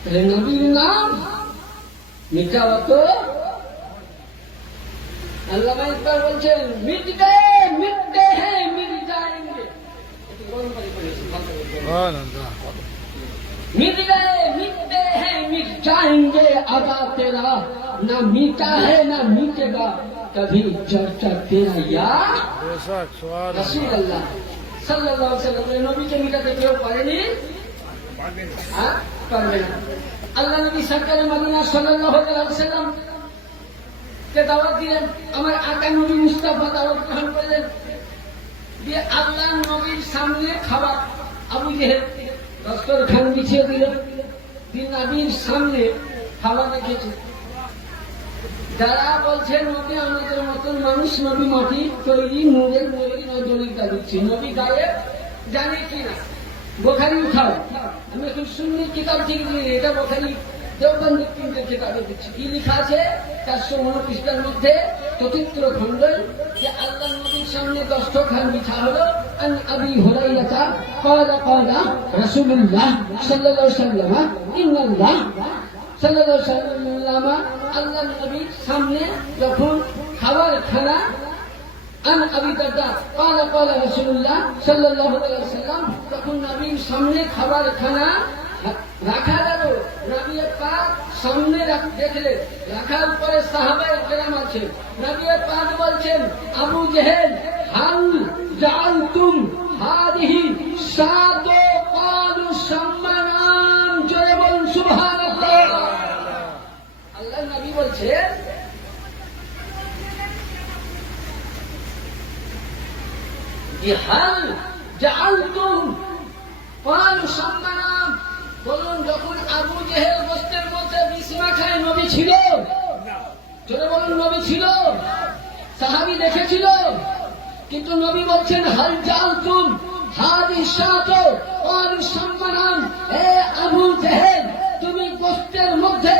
নবীর নাম মিঠা হতো। আল্লামা ইকবাল বলছেন মিট হ্যাঁ মিট যায়েঙ্গে, मिटते हैं मिट जाएंगे अदा तेरा, ना मीठा है ना मीटेगा कभी चर्चा तेरा या रसूल अल्लाह सल्लल्लाहु अलैहि वसल्लम। नबी के मिटाते क्यों पारेনি? পারবে না। আল্লাহ নবী সরকারে মদিনা সাল্লাল্লাহু আলাইহি ওয়াসাল্লাম কে দাওয়াত দিলেন, আমার আকা নবী মুস্তাফা দাওয়াত গ্রহণ করলেন। দিয়ে আল্লাহ নবীর সামনে খাবার, আবু জেহেল দস্তরখান বিছিয়ে দিল, নবীর সামনে খাবার রেখেছে। যারা বলছেন নবী আমাদের মতন মানুষ, নবী মাটি তৈরি নূরের নজরের দিচ্ছে, নবী গায়ে জানে কিনা। বোখারি উঠাও, আমি এখন সুন্নি কিতাব থেকে দিই, এটা বোখারি দেওবন্দি তিনটে কিতাবে দিচ্ছি। কি লেখা আছে 429 পৃষ্ঠার মধ্যে চতুর্থ খণ্ড, যে আল্লাহ নবীর সামনে দস্তরখান বিছা হলো। আন আবি হুরায়রা ক্বালা ক্বালা রাসূলুল্লাহ সাল্লাল্লাহু আলাইহি ওয়াসাল্লাম ইন্নাল্লাহ সাল্লাল্লাহু আলাইহি ওয়াসাল্লাম, আল্লাহ নবীর সামনে যখন খাবার খানা। আন আবি দারদা ক্বালা ক্বালা রাসূলুল্লাহ সাল্লাল্লাহু আলাইহি ওয়াসাল্লাম, তখন নবীর সামনে খাবার খানা রাখা গেল। নবী পাক সামনে দেখলেন, রাখার পরে সাহাবায়ে কেরাম আছেন। নবী পাক বলছেন আবু জেহেল হাল জাআলতুম হাদিহি সাদো ক্বালু সম্মানান, জোরে বলুন সুবহানাল্লাহ। আল্লাহ নবী বলছেন হাল জাআলতুম ক্বালু সম্মানান, বলুন যখন আবু জেহেল গোস্তের মধ্যে বিছনা খায় নবী ছিল? জোরে বলুন নবী ছিল? সাহাবী দেখেছিল? কিন্তু নবী বলছেন হাল জাআলতুম হাদিহি সাদো ক্বালু সম্মানান, হে আবু জেহেল তুমি গোস্তের মধ্যে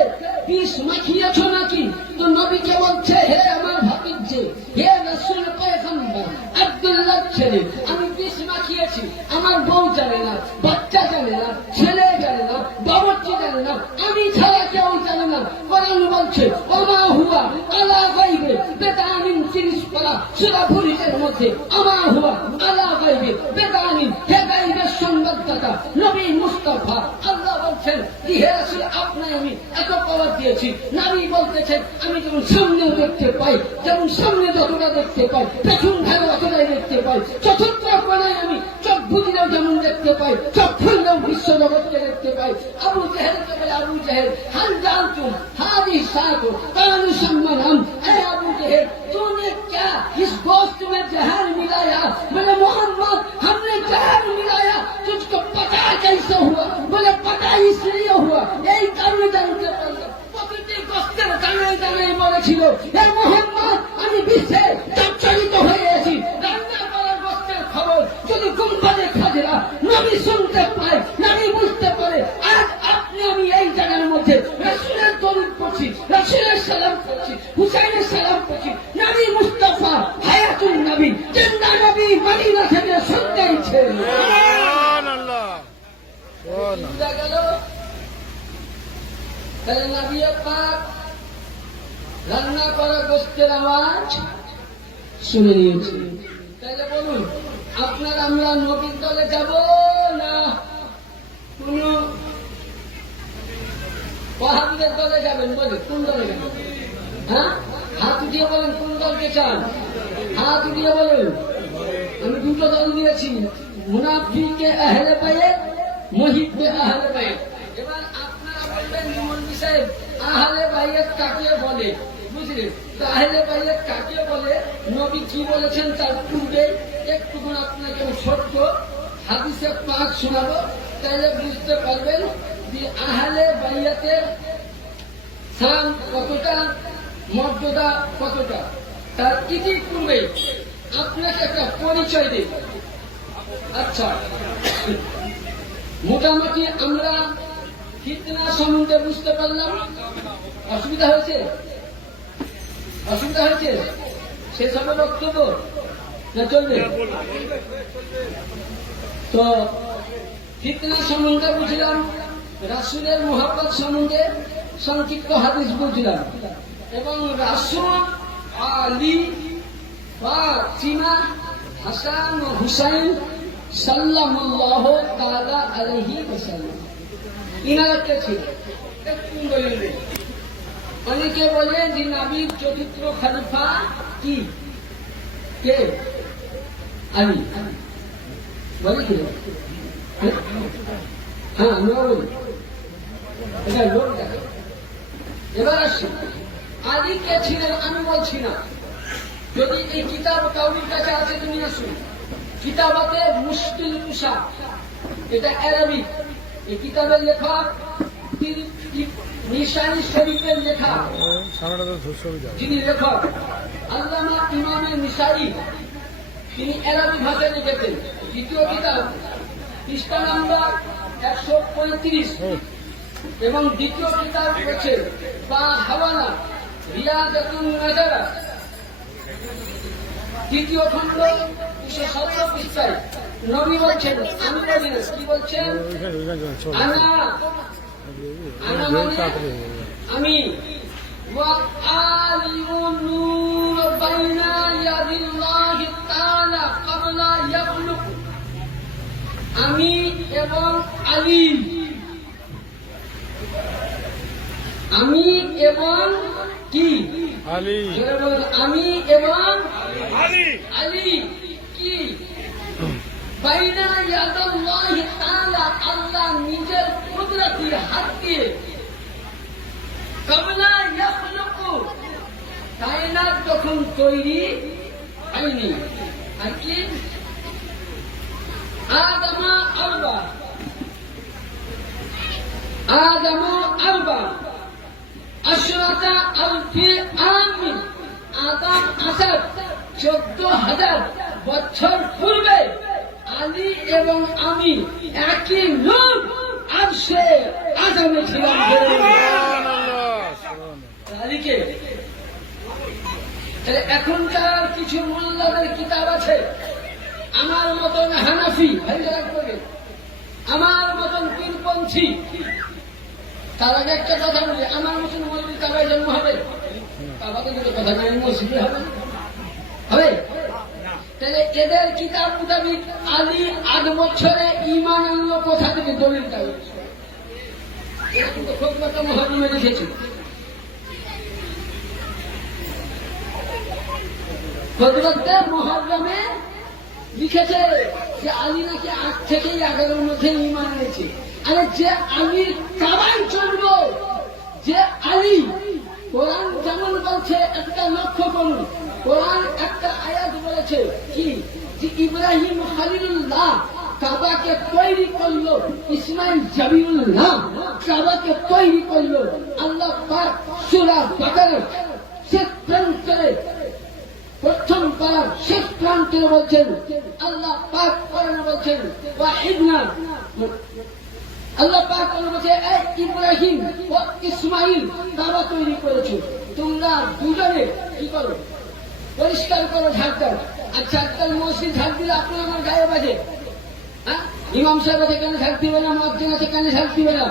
বিষ মাখিয়েছো নাকি? তো নবীকে বলছে হে আমার ভাতিজে, হে রাসূল পয়গম্বর আব্দুল্লাহর ছেলে, আমি বিষ মাখিয়েছি। আমার বউ জানে না, বাচ্চা জানে না, ছেলে জানে না, বাবুর্চি জানে না, আমি ছাড়া কেউ জানে না। কোরআন বলছে ওমা হুয়া আলা গায়বে বেদানিন 30 পারা সূরা বুরুজের মধ্যে, ওমা হুয়া আলা গায়বে বেদানিন, হে গায়বের সংবাদদাতা নবী মুস্তাফা। আল্লাহ বলছেন হে রাসূল আপনাকে আমি এত পাওয়ার দিয়েছি। নবী বলতেছেন আমি যেমন সামনেও দেখতে পাই, যেমন সামনে যতটা দেখতে পাই, পেছন ধারে অতটাই দেখতে পাই, চতুর্থ কোণায় আমি চোখ বুঝলেও যেমন দেখতে পাই, চোখ খুললেও বিশ্ব জগৎকে দেখতে পাই। আবু জেহেলকে বলে আবু জেহেল হাল জাআলতুম হাদিহি সাদো ক্বালু সম্মানান, এ আবু জেহেল तूने क्या इस गोश्त में जहर मिलाया? बोले मोहम्मद हमने जहर मिलाया, तुझको पता कैसे हुआ? बोले पता इसलिए हुआ, यही कारण जानते पारलो প্রতিটি গোস্তের দানায় দানায় বলেছিল হে মোহাম্মদ আমি বিশ্বে চর্চিত হয়ে আছি। রান্না করা গোস্তের খবর যদি গুম্বাদে খাজরা নবী শুনতে পায়, নবী বুঝতে পারে। আজ আপনি আমি এই জায়গার মধ্যে রাসূলের দরুদ পড়ছি, রাসূলের সালাম পড়ছি, হুসাইনের সালাম পড়ছি। নবী মুস্তাফা হায়াতুন নবী, জিন্দা নবী মদিনা থেকে সন্তাইছে। সুবহানাল্লাহ সুবহানাল্লাহ গেল। তাহলে নবী পাক রান্না করা গোস্তের আওয়াজ শুনে নিয়েছি। তাহলে বলুন আপনার আমরা নবীর দলে যাব না কোন ওয়াহাবীদের দলে যাবেন? বলে কোন দলে যাবেন? হ্যাঁ, হাত উঠিয়ে বলেন কোন দলকে চান? হাত উঠিয়ে বলেন। আমি দুটো দল দিয়েছি, মুনাফিকে আহলে বাইত, মুহিব্বে আহলে বাইত। এবার আপনারা বলবেন মৌলভী সাহেব আহলে বাইত কাকে বলে? বুঝলেন তো আহলে বাইত কাকে বলে? নবী কি বলেছেন তার পূর্বে একটু আপনাকে ছোট্ট হাদিসে পাক শোনাবো, তাহলে বুঝতে পারবেন যে আহলে বাইতের শান কতটা, মর্যাদা কতটা। তার ইতিপূর্বে আপনাকে একটা পরিচয় দিই। আচ্ছা, মোটামুটি আমরা ফিতনা সম্বন্ধে বুঝতে পারলাম। অসুবিধা হয়েছে? অসুবিধা হয়েছে? শেষ হবে বক্তব্য না চলবে? তো ফিতনা সম্বন্ধে বুঝলাম, রাসূলের মুহাব্বত সম্বন্ধে সংক্ষিপ্ত হাদিস বুঝলাম, এবং রাসূল, আলী, ফাতিমা, হাসান ও হুসাইন সাল্লাল্লাহু তাআলা আলাইহি ওয়াসাল্লাম ইনারা কে ছিল? একটু বললেন। অনেকে বলে যে নবীর চতুর্থ খলিফা কি? কে? আলী। বলে কি? হ্যাঁ, আমরা বলি এটা লোক দেখে। এবার আসি, আলী কে ছিলেন আমি বলছি না। যদি এই কিতাব কাউরির কাছে আছে তুমি আসুন, কিতাবাতে মুশকিল উষা, এটা আরবি। এই কিতাবের লেখক নিশানি শরীফের লেখা, যিনি লেখক আল্লামা ইমামে নিশাই, তিনি আরবি ভাষায় লিখেছেন। দ্বিতীয় কিতাব পৃষ্ঠা নম্বর 135, এবং দ্বিতীয় কিতাব হচ্ছে বা হাওয়ালা রিয়াদাতুন নাজারা, তৃতীয় খণ্ড 217 পৃষ্ঠায় নবী বলছেন, আমি বলি না, কি বলছেন? আমি ওয়া আলিউন নূর বাইনা ইয়াদিল্লাহি তাআলা ক্বাবলা ইয়াখলুক, আমি এবং আলী, আমি এবং কি? আলী। আমি এবং আলী কি? বাইনা ইয়াদাল্লাহি তাআলা, আল্লাহ নিজের কুদরতি হাত দিয়ে, ক্বাবলা ইয়াখলুকু, কায়নাত যখন তৈরি হয়নি, আর কি? আদমা আরবা আশরাতা আলফি আমিন, আদম আসাদ 14,000 বছর পূর্বে আলী এবং আমি একই নূর আরশে আযমে ছিলাম। আলীকে তাহলে এখনকার কিছু মোল্লাদের কিতাব আছে, আমার মতন হানাফি, আমার মতন পীরপন্থী, তার আগে একটা কথা বলি, আমার মতন মৌলবী কাবায় জন্ম হবে? কাবাতে কিন্তু কথা নাই, মসজিদে হবে হবে। তাহলে এদের কিতাব মোতাবিক আলী 8 বছরে ঈমান আনলো কোথা থেকে? দলিল কাগজ। এরকম তো খোদবাটা মুহররমে লিখেছি। খোদবাটা মুহররমে লিখেছে যে আলী নাকি 8 থেকে 11-এর মধ্যে ঈমান এনেছে। আরে যে আলীর কাবায় চলব, যে আলী, কোরআন যেমন বলছে একটা লক্ষ্য করুন, কোরআন একটা আয়াত বলেছে কি? যে ইব্রাহিম খলিলুল্লাহ কাবাকে তৈরি করলো, ইসমাইল জবিউল্লাহ কাবাকে তৈরি করলো। আল্লাহ পাক সূরা বাকারার শেষ প্রান্তে, প্রথম পারার শেষ প্রান্তে বলছেন, আল্লাহ পাক কোরআনে বলছেন, ওয়াহিদনা, আল্লাহ পাক বলছে, এই ইব্রাহিম ও ইসমাইল কাবা তৈরি করেছো, তোমরা দুজনে কি করো? পরিষ্কার করো, ঝাড় দাও। আচ্ছা, আজকাল মসজিদ ঝাড় দিলে আপনি আমার গায়ে বাজে? হ্যাঁ, ইমাম সাহেব আছে কেন ঝাড় দিবে না? মুয়াজ্জিন আছে কেন ঝাড় দিবে না?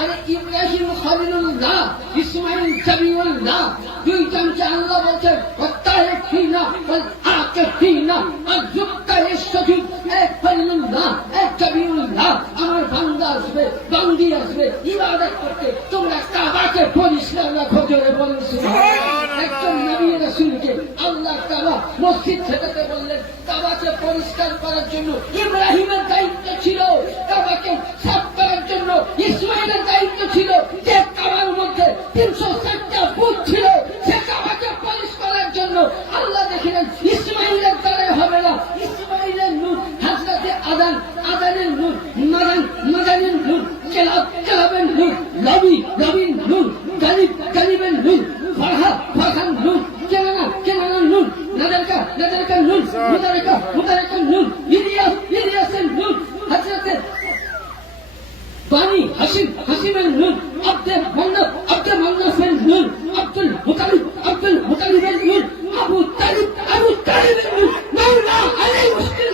আরে ইব্রাহিম খলিলুল্লাহ, ইসমাইল জবিউল্লাহ, দুই চামচা আল্লাহ বলছে ওয়াত্তাহিনা ওয়াল আকিফিনা আযুক্কা ইসজুদ, এক খলিলুল্লাহ, এক জবিউল্লাহ, আমার বান্দা আসবে, বান্দি আসবে ইবাদত করতে, তোমরা কাবাকে পরিষ্কার রাখো। জোরে বলুন সুবহানাল্লাহ। একজন নবী রাসূলকে আল্লাহ তাআলা মসজিদ ছেড়ে বললেন, কাবাকে পরিষ্কার করার জন্য ইব্রাহিমের দায়িত্ব ছিল, কাবাকে সাফ করার জন্য ইসমাইলের দায়িত্ব ছিল। যে কাবার মধ্যে 360টা ফুট ছিল, সে কাবাকে পরিষ্কার করার জন্য আল্লাহ দেখলেন ইসমাইলের দ্বারাই হবে না। ইসমাইলের নূর হযরতে আদানের নূর, মাদানের নূর, কেলাবের নূর, নবীর নূর, গালিবের নূর, ফারহান নূর, কেনানার নূর, নাদারকার নূর, মুদারিকার নূর, ইলিয়াসের নূর, হযরতে বানি হাসিমের নূর, আব্দুল মান্নাফের নূর, আব্দুল মুতালিবের নূর, আবু তালিবের নূর, মাওলা আলী মুশকিল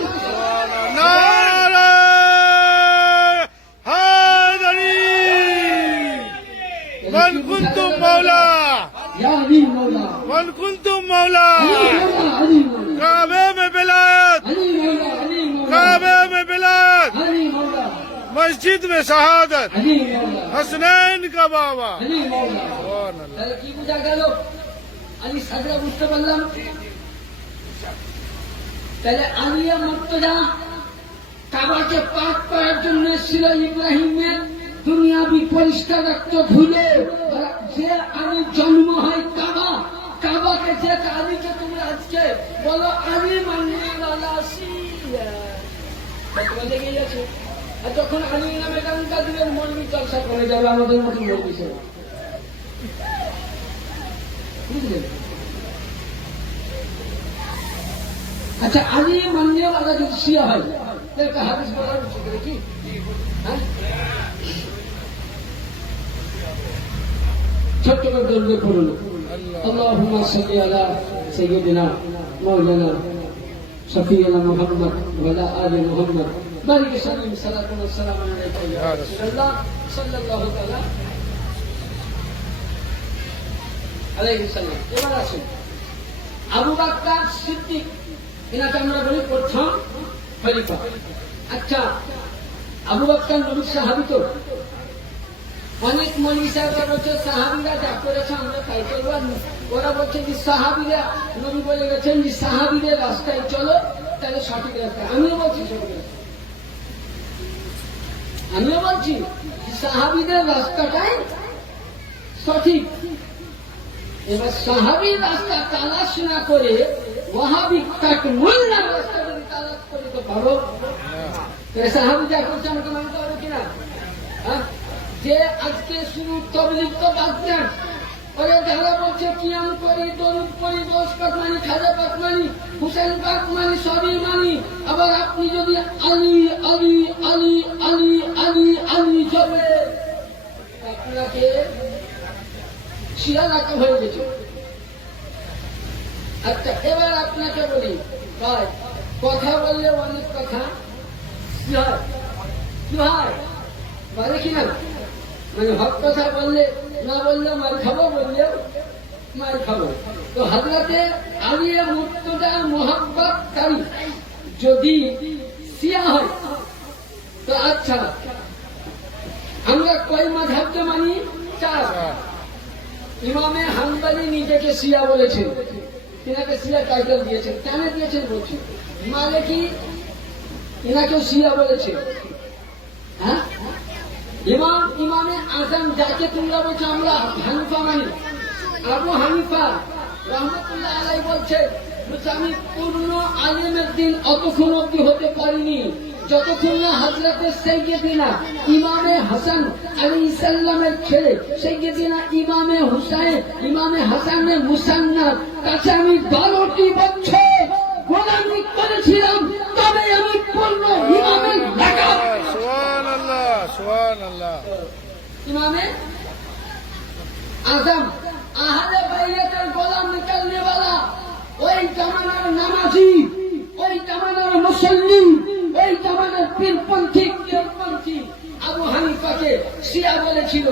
मस्जिद में शहादत अली मौला हसनैन का बाबा अली मौला सुभान अल्लाह। তাহলে কি বোঝা গেল? আলী সাজরা বুঝতে পারলাম। তাহলে আলিয়া মুর্তজা কাবাকে পাক করার জন্য ছিল ইব্রাহিমের দুনিয়াবি পরিষ্কার রক্ত ধুলে যে আলীর জন্ম হয় কাবা, কাবাকে যে আলীকে তোমরা আজকে বলো আলী লেগে গেছে। আর যখন আলী নামে গানটা দিলেন মৌলবি চর্চা করে যাবে আমাদের মতো মৌলবি ছিল। বুঝলেন? আচ্ছা, আলী মানলে আলাদা যদি শিয়া হয় একটা হাদিস বলার উচিত কি? ছোট্ট করে দরজে পড়ল اللهم صل على سيدنا مولانا شفيعنا محمد وعلى آل محمد بارك وسلم صلاة والسلام عليك يا رسول الله صلى الله تعالى عليه وسلم। এবার আসুন আবু বকর সিদ্দিক, এনাকে আমরা বলি প্রথম খলিফা। আচ্ছা, আবু বকর নবীর সাহাবী তো। অনেক মৌলবি সাহেবরা বলছে সাহাবীরা যা করেছে আমরা তাই করবো। ওরা বলছে যে সাহাবীরা, নবী বলে গেছেন যে সাহাবীদের রাস্তায় চলো তাহলে সঠিক রাস্তায়। আমিও বলছি সঠিক রাস্তা, আমিও বলছি সাহাবীদের রাস্তাটাই সঠিক। এবার সাহাবীর রাস্তা তালাশ না করে ওয়াহাবি মোল্লার রাস্তা যদি তালাশ করে তো পারো। সাহাবী যা করছে আমাকে মানতে হবে কিনা? হ্যাঁ, যে আজকে শুধু তবলিগ তো বাদ দেন, ওরা যারা বলছে কিয়াম করি, দরুদ পড়ি, দোষ পাক মানি, খাজা পাক মানি, হুসেন পাক মানি, সবই মানি। আবার আপনি যদি আলী আলী আলী আলী আলী আলী যাবে আপনাকে শিয়া রাখা হয়ে গেছে। আচ্ছা, এবার আপনাকে বলি ভাই, কথা বললে অনেক কথা কি হয়, কি হয় বলে কিনা? মানে হক কথা বললে না বললে মার খাবো, বললে মার খাবো। তো হযরতে আলিয়া মুর্তজা মোহাব্বতকারী যদি শিয়া হয় তো আচ্ছা, আমরা কয় মাযহাবকে মানি? চার। ইমামে হাম্বলি নিজেকে শিয়া বলেছেন, তিনাকে শিয়া টাইটেল দিয়েছেন। কেন দিয়েছেন বলছি? মালিকি ইনাকে শিয়া বলেছে। হ্যাঁ, ইমামে আজম যাকে তোমরা বলছো আমরা হানিফা মানি, আবু হানিফা রহমতুল্লাহ আলাইহি বলছে আমি পূর্ণ আলেমের দিন অতক্ষণ অব্দি হতে পারিনি যতক্ষণ না হযরতে সাইয়্যিদিনা ইমামে হাসান আলাইহিস সালামের ছেলে সাইয়্যিদিনা ইমামে হুসাইন ইমামে হাসানের মুসান্নাফ কাছে আমি 12টি বছর গোলামি করেছিলাম, তবে আমি পূর্ণ ইমামের লাকাব সুবহানাল্লাহ সুবহানাল্লাহ। ইমামে আজম আহলে বাইতের গোলাম নিকালনে वाला, ওই জামানার নামাজি, ওই জামানার মুসল্লি, ওই জামানার পীরপন্থী পীরপন্থী আবু হানিফাকে শিয়া বলেছিল,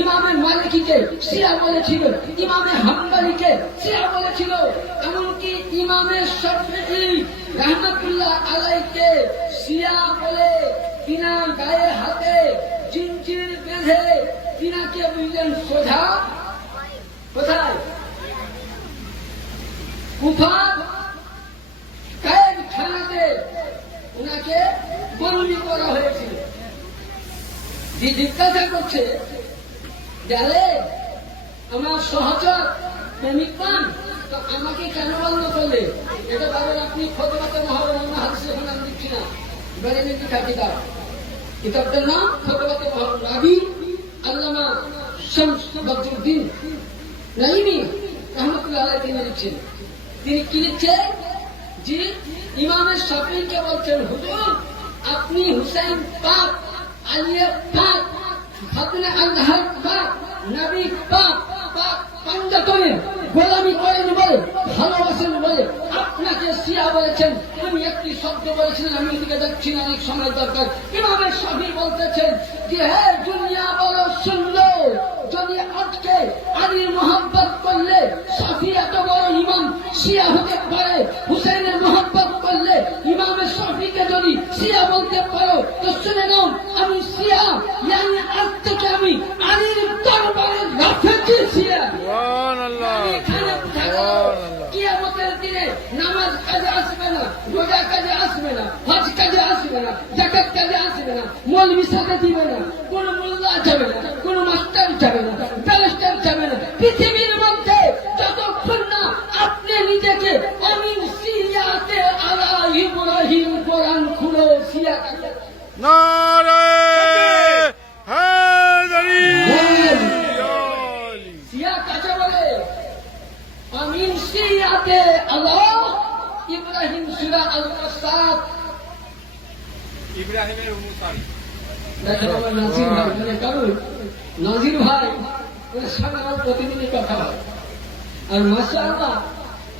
ইমামে মালিকিকে শিয়া বলেছিল, ইমামে হাম্বলিকে শিয়া বলেছিল, এমনকি ইমামে শাফিঈ রাহমাতুল্লাহ আলাইহিকে শিয়া বলে বিনা গায়ে হাতে জিনজির বেঁধে তিনাকে বুঝলেন সোজা কোথায়? কুফার কায়েদখানাতে উনাকে বন্দী করা হয়েছিল। জিজ্ঞাসা করছে যারে আমার সহচর প্রেমিক পান তো আমাকে কেন বন্ধ করলে? এটা বাবার আপনি ফতোয়াতে মুহাররম হাদিসে নাম দিচ্ছি না, এবারে নাকি কিতাব, কিতাবটার নাম ফতোয়াতে মুহাররম, রাবি আল্লামা শামস বদরুদ্দিন নাইমি রহমাতুল্লাহ আলাইহি তিনি লিখছেন। তিনি কি লিখছেন? যে ইমামে শাফিঈকে বলছেন হুজুর আপনি হুসাইন পাক, আলিয়া পাক, ফাতিমা আল-হার পাক, নবী পাক পাক পাঞ্জাতনে গোলামি করেন বলে, ভালোবাসেন বলে আপনাকে শিয়া বলেছেন। আমি একটি শব্দ বলেছিলাম, আমি এদিকে যাচ্ছি না, অনেক সময় দরকার। ইমামে শাফিঈ বলতেছেন যে হে দুনিয়া বলো শুনলো, যদি আজকে আলীর মোহাব্বত করলে শাফিঈ এত বড় ইমাম শিয়া হতে পারে, হুসাইনের মোহাব্বত করলে ইমামে শাফিঈ নিজেকে যদি শিয়া বলতে পারো তো শুনে নাও, আমি শিয়া, ইয়ানি আজ থেকে আমি আলীর দরবারে রাফেজি শিয়া। সুবহানাল্লাহ, এখানে বুঝা গেল, সুবহানাল্লাহ। কিয়ামতের দিনে নামাজ কাজে আসবে না, রোজা কাজে আসবে না, হজ কাজে আসবে না, যাকাত কাজে আসবে না, মৌলবি সাথে দিবে না, কোন মোল্লা যাবে না, কোন মাস্টার যাবে না, ব্যারিস্টার যাবে না। পৃথিবীর মধ্যে যতক্ষণ না আপনি নিজেকে আমিন সিয়াতে আলা ইব্রাহিম কোরআন খুলো সিয়া কাজে নারে হায়দারি। সিয়া কাজে বলে আমিন সিয়াতে আলা ইব্রাহিম সূরা আল-কাসাস। ইব্রাহিমের অনুসারী। দেখেন আমার নাজির ভাই, মানে কারণ নাজির ভাই ওর সঙ্গে আমার প্রতিদিনই কথা হয়। আর মাশাআল্লাহ,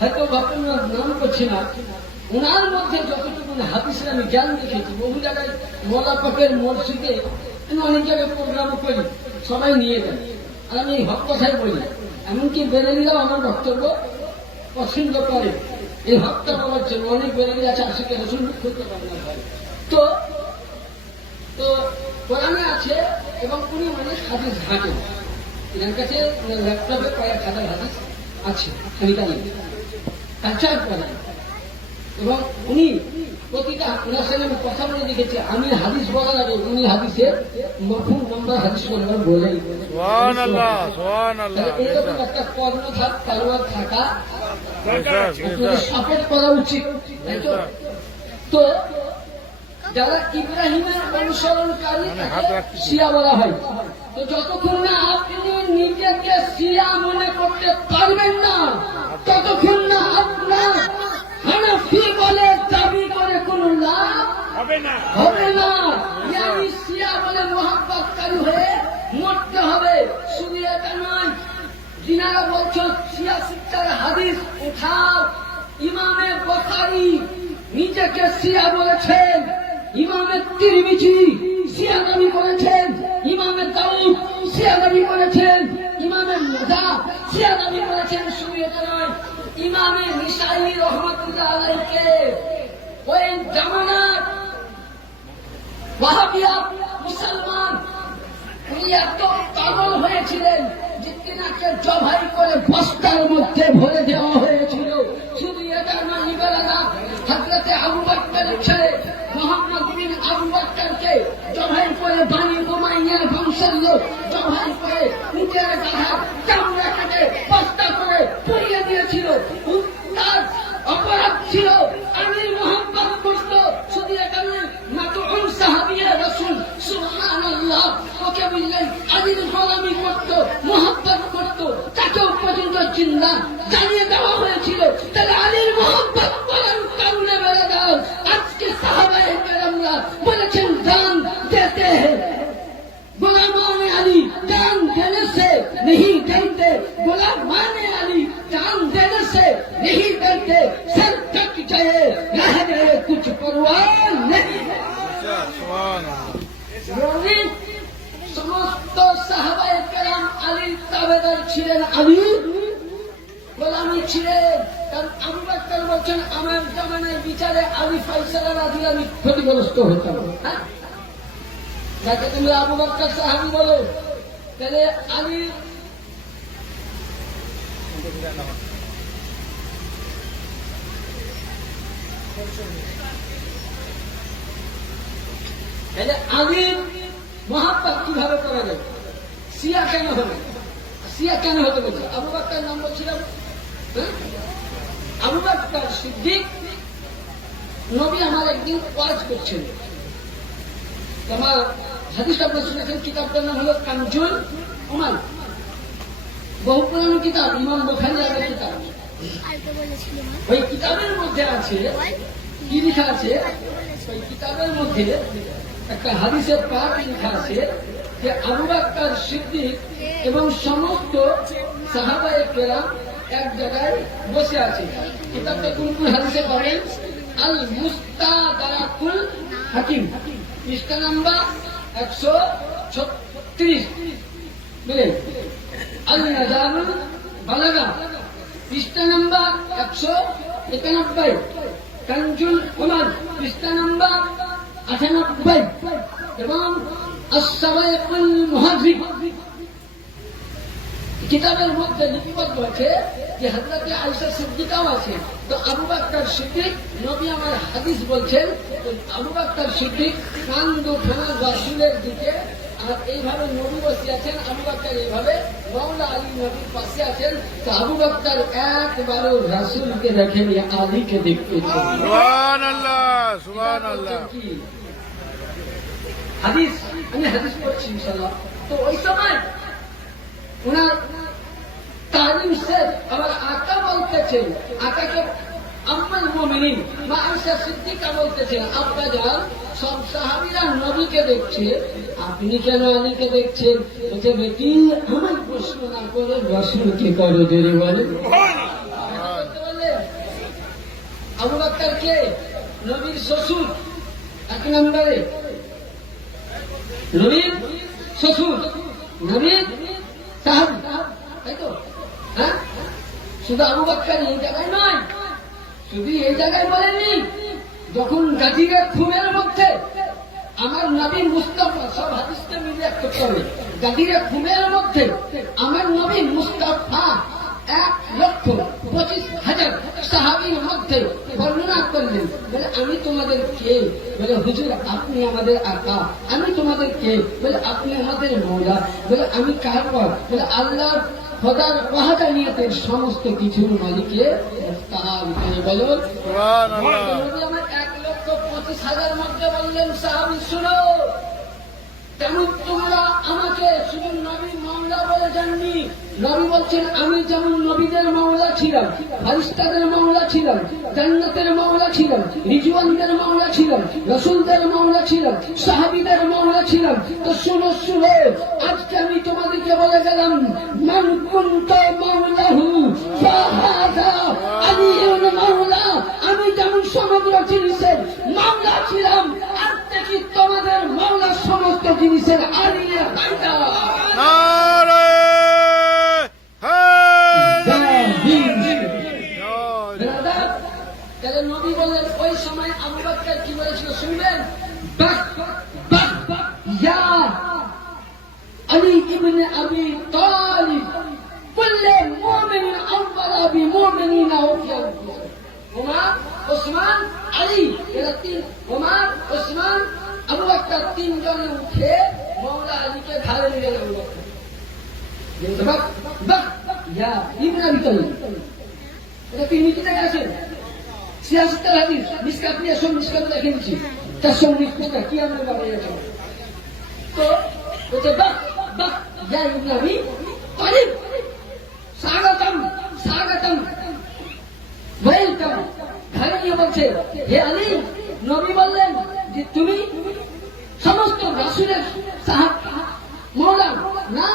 হয়তো আপনার নাম করছি না, ওনার মধ্যে যতটুকু হাদিসের আমি জ্ঞান দেখেছি, বহু জায়গায় মোল্লা পাকের মসজিদে আমি অনেক জায়গায় প্রোগ্রাম করি, সবাই নিয়ে যায়। আর আমি হক কথাই বলি, এমনকি বেরেলিরাও আমার বক্তব্য পছন্দ করে এই হকটা বলার জন্য। অনেক বেরেলি আছে আশিকে রসুল করতে পারে না ভাই। তো তো কোরআনে আছে এবং উনি অনেক হাদিস ঘাটেন, এনার কাছে ল্যাপটপে কয়েক হাজার হাদিস আছে, আমি জানি কালচার করেন। এবং উনি প্রতিটা ওনার সঙ্গে আমি কথা বলে দেখেছি, আমি হাদিস বলার আগে উনি হাদিসের মফহুম নাম্বার হাদিস বলার বলেই সুবহানাল্লাহ, সুবহানাল্লাহ। এরকম একটা কর্ণধার তালোয়ার থাকা বেশ, সাপোর্ট করা উচিত, তাই তো? তো যারা ইব্রাহিমের অনুসরণকারী তাকে শিয়া বলা হয়। তো যতক্ষণ না আপনি নিজেকে শিয়া মনে করতে পারবেন না, ততক্ষণ না আপনার হানাফি বলে দাবি করে কোনো লাভ হবে না। হবে না। ইয়ানি শিয়া বলে মোহাব্বতকারী হয়ে মরতে হবে। শুধু এটা নয়, যিনারা বলছো শিয়া শিক্ষার হাদিস উঠাও, ইমামে বুখারী নিজেকে শিয়া বলেছেন, ইমামে তিরমিজি শিয়া দাবি করেছেন, ইমামে দাউদ শিয়া দাবি করেছেন, ইমামে মুজা শিয়া দাবি করেছেন। শুধু এটা নয়, ইমামে নিসাই রহমাতুল্লাহ আলাইহিকে ওই জামানার ওয়াহাবিয়া মুসলমান উনি এত পাগল হয়েছিলেন যে তিনাকে জবাই করে বস্তার মধ্যে ভরে দেওয়া হয়েছিল। শুধু এটা নয়, লিবেরালরা হযরতে আবু বকরের ছেলে মুহাম্মদ বিন আবু বকরকে জবাই করে বানি উমাইয়ার বংশের লোক জবাই করে উটের গাধা চামড়া কেটে বস্তা করে পুড়িয়ে দিয়েছিল। তার অপরাধ ছিল আলীর মোহাম্মত করত। শুধু এটা নয়, মাতুউন সাহাবিয়া রাসূল সুবহানাল্লাহ ওকে বললেন আলীর গোলামি করত, মোহাম্মত করত, তাকেও পর্যন্ত জিন্দা জানিয়ে দেওয়া হয়েছিল। তাহলে আলীর মোহাম্মত করার কারণে বেড়ে দাও। আজকে সাহাবায়ে কেরামরা বলেছেন জান দেতে হ্যায় गुलामान अली जान देने से नहीं डरते, गुलामान अली जान देने से नहीं डरते, सर कट जाए रह जाए कुछ परवाह नहीं। সুবহানাল্লাহ। রবি সমস্ত সাহাবায়ে কেরাম আলীর তাবেদার ছিলেন, আলীর গোলামি ছিলেন। কারণ আবু বকর বলছেন আমার জামানায় বিচারে আলী ফয়সালার আদি আমি ক্ষতিগ্রস্ত হতাম। হ্যাঁ, যাকে তুমি আবু বকর সাহাবী বলো, তাহলে আলী আলীর মহাব্বত কিভাবে করা যায়? শিয়া কেন হবে? শিয়া কেন হতে বলছে? আবু বকর নাম বলছিলাম, আবু বকর সিদ্দিক নবী আমার একদিন ওয়াজ করছেন। আমার হাদিস আপনার শুনেছেন, কিতাবটার নাম হলো কানজুল উমাল, বহু পুরানো কিতাব, ইমাম বুখারী এর কিতাব। ওই কিতাবের মধ্যে আছে কি লেখা আছে? ওই কিতাবের মধ্যে একটা হাদিসের পাঠ লেখা আছে যে আবু বকর সিদ্দিক এবং সমস্ত সাহাবায়ে কেরাম এক জায়গায় বসে আছে। কিতাবটা কোন কোন হাদিসে পাবেন? আল মুস্তাদরাকুল হাকিম, পৃষ্ঠা নাম্বার 136, বুঝলেন? আল নাজারুল বালাগা, পৃষ্ঠা নাম্বার 191, কাঞ্জুল ওমান পৃষ্ঠা নম্বর 98 এবং আস-সাওয়াইকুল মুহাদ্দিব কিতাবের মধ্যে লিপিবদ্ধ আছে যে হযরত আয়েশা সিদ্দিকাও আছে। তো আবু বকর সিদ্দিক নবী আমার হাদিস বলছেন, তো আবু বকর সিদ্দিক কান দুখানা রাসূলের দিকে, আর এইভাবে নবী বসে আছেন, আবু বকর এইভাবে মাওলা আলী নবীর পাশে আছেন। তো আবু বকর একবারও রাসূলকে দেখেন, আলীকে দেখতেছেন। সুবহানাল্লাহ, সুবহানাল্লাহ। কি হাদিস, আমি হাদিস পড়ছি ইনশাআল্লাহ। তো ওই সময় ওনার তালিম শেখ আবার আকা বলতেছেন, আকাকে আম্মাল মুমিনিন মা আয়েশা সিদ্দিকা বলতেছেন, আব্বা জান সব সাহাবীরা নবীকে দেখছে, আপনি কেন আলীকে দেখছেন? বলছে বেটি আমার প্রশ্ন না করে রাসূলকে করো, জোরে বলেন। আবু বকর কে? নবীর শ্বশুর, এক নম্বরে নবীর শ্বশুর, নবীর সাহাবী, তাই তো? হ্যাঁ, শুধু আবু বকর এই জায়গায় নয়, শুধু এই জায়গায় বলেননি, যখন গাজীরা খুনের মধ্যে আমার নবী মুস্তাফা, সব হাদিসকে মিলিয়ে করতে হবে, গাজীরা খুনের মধ্যে আমার নবী মুস্তাফা 1,25,000 সাহাবীর মধ্যে বর্ণনা করলেন, বলে আমি তোমাদের কে? বলে হুজুর আপনি আমাদের আকা। আমি তোমাদের কে? বলে আপনি আমাদের মওলা। বলে আমি কার পর? বলে আল্লাহর খোদার ওয়াহদানিয়তের সমস্ত কিছুর মালিকে মুস্তাহাব। বলো সুবহানাল্লাহ। নবী আমার 1,25,000 মধ্যে বললেন, সাহাবী শুনো, তেমন তোমরা আমাকে শুধু নবী মাওলা বলে জাননি। নবী বলছেন আমি যেমন নবীদের মাওলা ছিলাম, ফারিস্তাদের মাওলা ছিলাম, জান্নাতের মাওলা ছিলাম, রিজওয়ানদের মাওলা ছিলাম, রাসূলদের মাওলা ছিলাম, সাহাবীদের মাওলা ছিলাম। তো শুনো শুনো, আজকে আমি তোমাদেরকে বলে গেলাম, মান কুনতা মাওলাহু ফাহাদা আলিয়ুল মাওলা। আমি যেমন সমগ্র জিনিসের মাওলা ছিলাম, আজ থেকে তোমাদের মাওলা সমস্ত জিনিসের আলিয়া বান্দা। নারে তাহলে নবী বলেন ওই সময় আবু বকর কি বলেছিল শুনবেন? বাক বাক ইয়া আলী ইবনে আবি তালিব কুল্লু মুমিনিন আওয়ালা বিমুমিনিনা ওয়া ওমর, ওসমান, আলী, এরা তিন, ওমর, ওসমান, আবু বকর তিনজনে উঠে মাওলা আলীকে ঘাড়ে নিয়ে গেল। বাক বাক ইয়া ইবনে আবি তালিব, এটা তিনি কি জায়গা আছেন? সিয়াসতের হাদিস মিসকাত নিয়ে সব মিসকাত দেখে নিচ্ছি, 419 পৃষ্ঠা কি আমরা বানিয়েছি। তো বলছে বাক বাক ইয়া ইবনে আবি তালিব স্বাগতম স্বাগতম ওয়েলকাম। ঘরে নিয়ে বলছে, হে আলী, নবী বললেন যে তুমি সমস্ত রাসূলের মওলা না,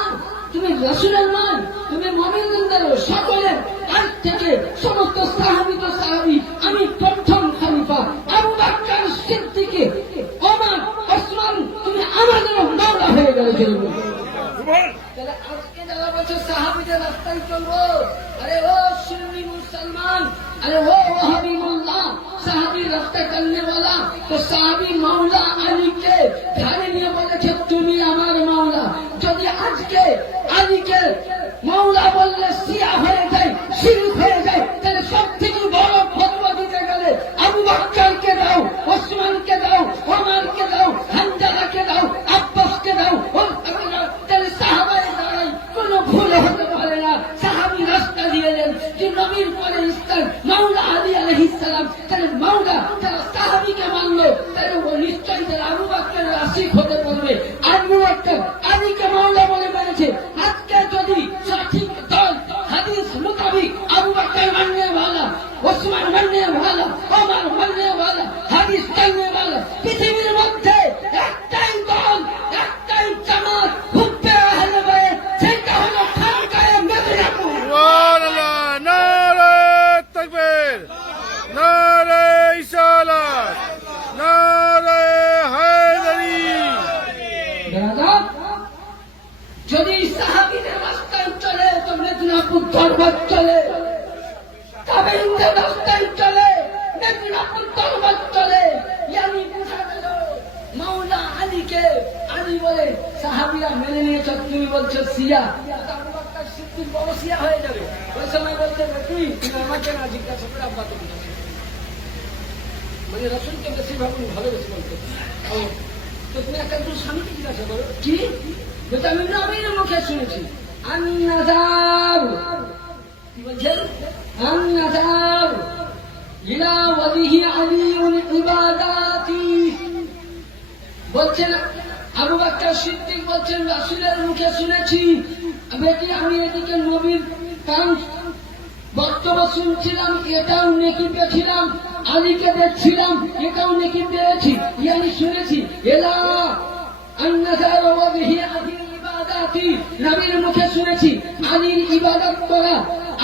তুমি রাসূলের নয়, তুমি মুমিনদের সকলের। আজ থেকে সমস্ত সাহাবী তো সাহাবী, আমি প্রথম খলিফা আবু বকর সিদ্দিক, ওমর, ওসমান, তুমি আমাদের মওলা হয়ে গেলে। তাহলে আজকে যারা বলছে সাহাবীদের রাস্তায় চলবো, আরে ও সুন্নি মুসলমান, अरे वो हबीबुल्लाह साहबी रास्ता चलने वाला, तो साहबी मौला अली के घरे নিয়ে বলেছে তুমি আমার মাওলা। যদি আজকে আলীকে মাওলা বললে শিয়া হয়ে যায়, শিরক হয়ে যায়, তাহলে সব থেকে বড় ফতোয়া দিতে গেলে আবু বকরকে দাও, ওসমানকে দাও, ওমরকে দাও, হামজাকে দাও, আব্বাসকে দাও, তাহলে সাহাবায়ে দাঁড়াই কোনো ভুল হতে পারে না। সাহাবী রাস্তা দিলেন যে নবীর পরে ইসলাম মাওলা আলী আলাইহিস সালাম, তাহলে মাওলা যারা সাহাবীকে মানলো তাহলে ও নিশ্চয়ই তারা আবু বকরের আশিক হতে পারবে। আবু বকর আলীকে মাওলা বলে বলেছে। আজকে যদি সঠিক দল হাদিস মোতাবিক আবু বকর মাননে वाला, ওসমান মাননে वाला, ওমর মাননে वाला, হাদিস জাননে वाला পৃথিবীর মধ্যে একটাই দল, একটাই জামাত, হুব্বে আহলে বাইত, সেটা হলো খানকায়ে মদিনাপুর। সুবহানাল্লাহ। নারে তাকবীর, নারে ইসালাত, নারে হায়দারি। যদি সাহাবীদের রাস্তায় চলে তো মেদিনীপুর দরবার চলে, তাবেঈনদের রাস্তায় চলে মেদিনীপুর আলীকে আলী বলে সাহাবীরা মেনে নিয়েছ, তুমি বলছো শিয়া, আবু বকর সিদ্দিক বড় শিয়া হয়ে যাবে। ওই সময় বলছে তুমি আমাকে না জিজ্ঞাসা করে আব্বাকে জিজ্ঞাসা করো। মানে রসুলকে বেশি ভালোবেসে বলতে, ও তো তুমি একটা স্বামীকে জিজ্ঞাসা করো কি, যেটা আমি নবীর মুখে শুনেছি। আন-নাযার কি বলছেন, আন-নাযার ইলা ওয়াজহি আলিউল ইবাদাতি, বলছেন আবু বকর সিদ্দিক বলছেন রাসূলের মুখে শুনেছি, বেটি আমি এদিকে নবীর কান বক্তব্য শুনছিলাম, এটাও নেকি পেয়েছিলাম, আলীকে দেখছিলাম, এটাও নেকি পেয়েছি, ইয়ানি শুনেছি। এলা আন-নাযার ওয়াজহি আলিউল ইবাদাতি, নবীর মুখে শুনেছি আলীর ইবাদত করা,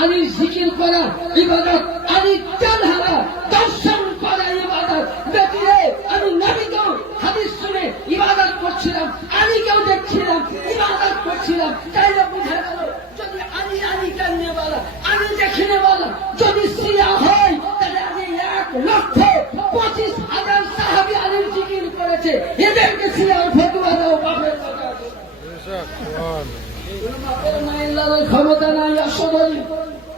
আলীর জিকির করা ইবাদত, আলীর তালহারা দর্শন করা ইবাদত। দেখলে আমি নবীকেও হাদিস শুনে ইবাদত করছিলাম, আলীকেও দেখছিলাম ইবাদত করছিলাম। তাইলে বুঝা গেল যদি আলী আলী কান্নে বলা, আলী দেখিনে বলা যদি শিয়া হয়, তাহলে আমি 1,25,000 সাহাবী আলীর জিকির করেছে, এদেরকে শিয়ার ফতোয়া দাও বাপের কথা আছে। বাপের মায়ের লালের ক্ষমতা নাই, অসদরী।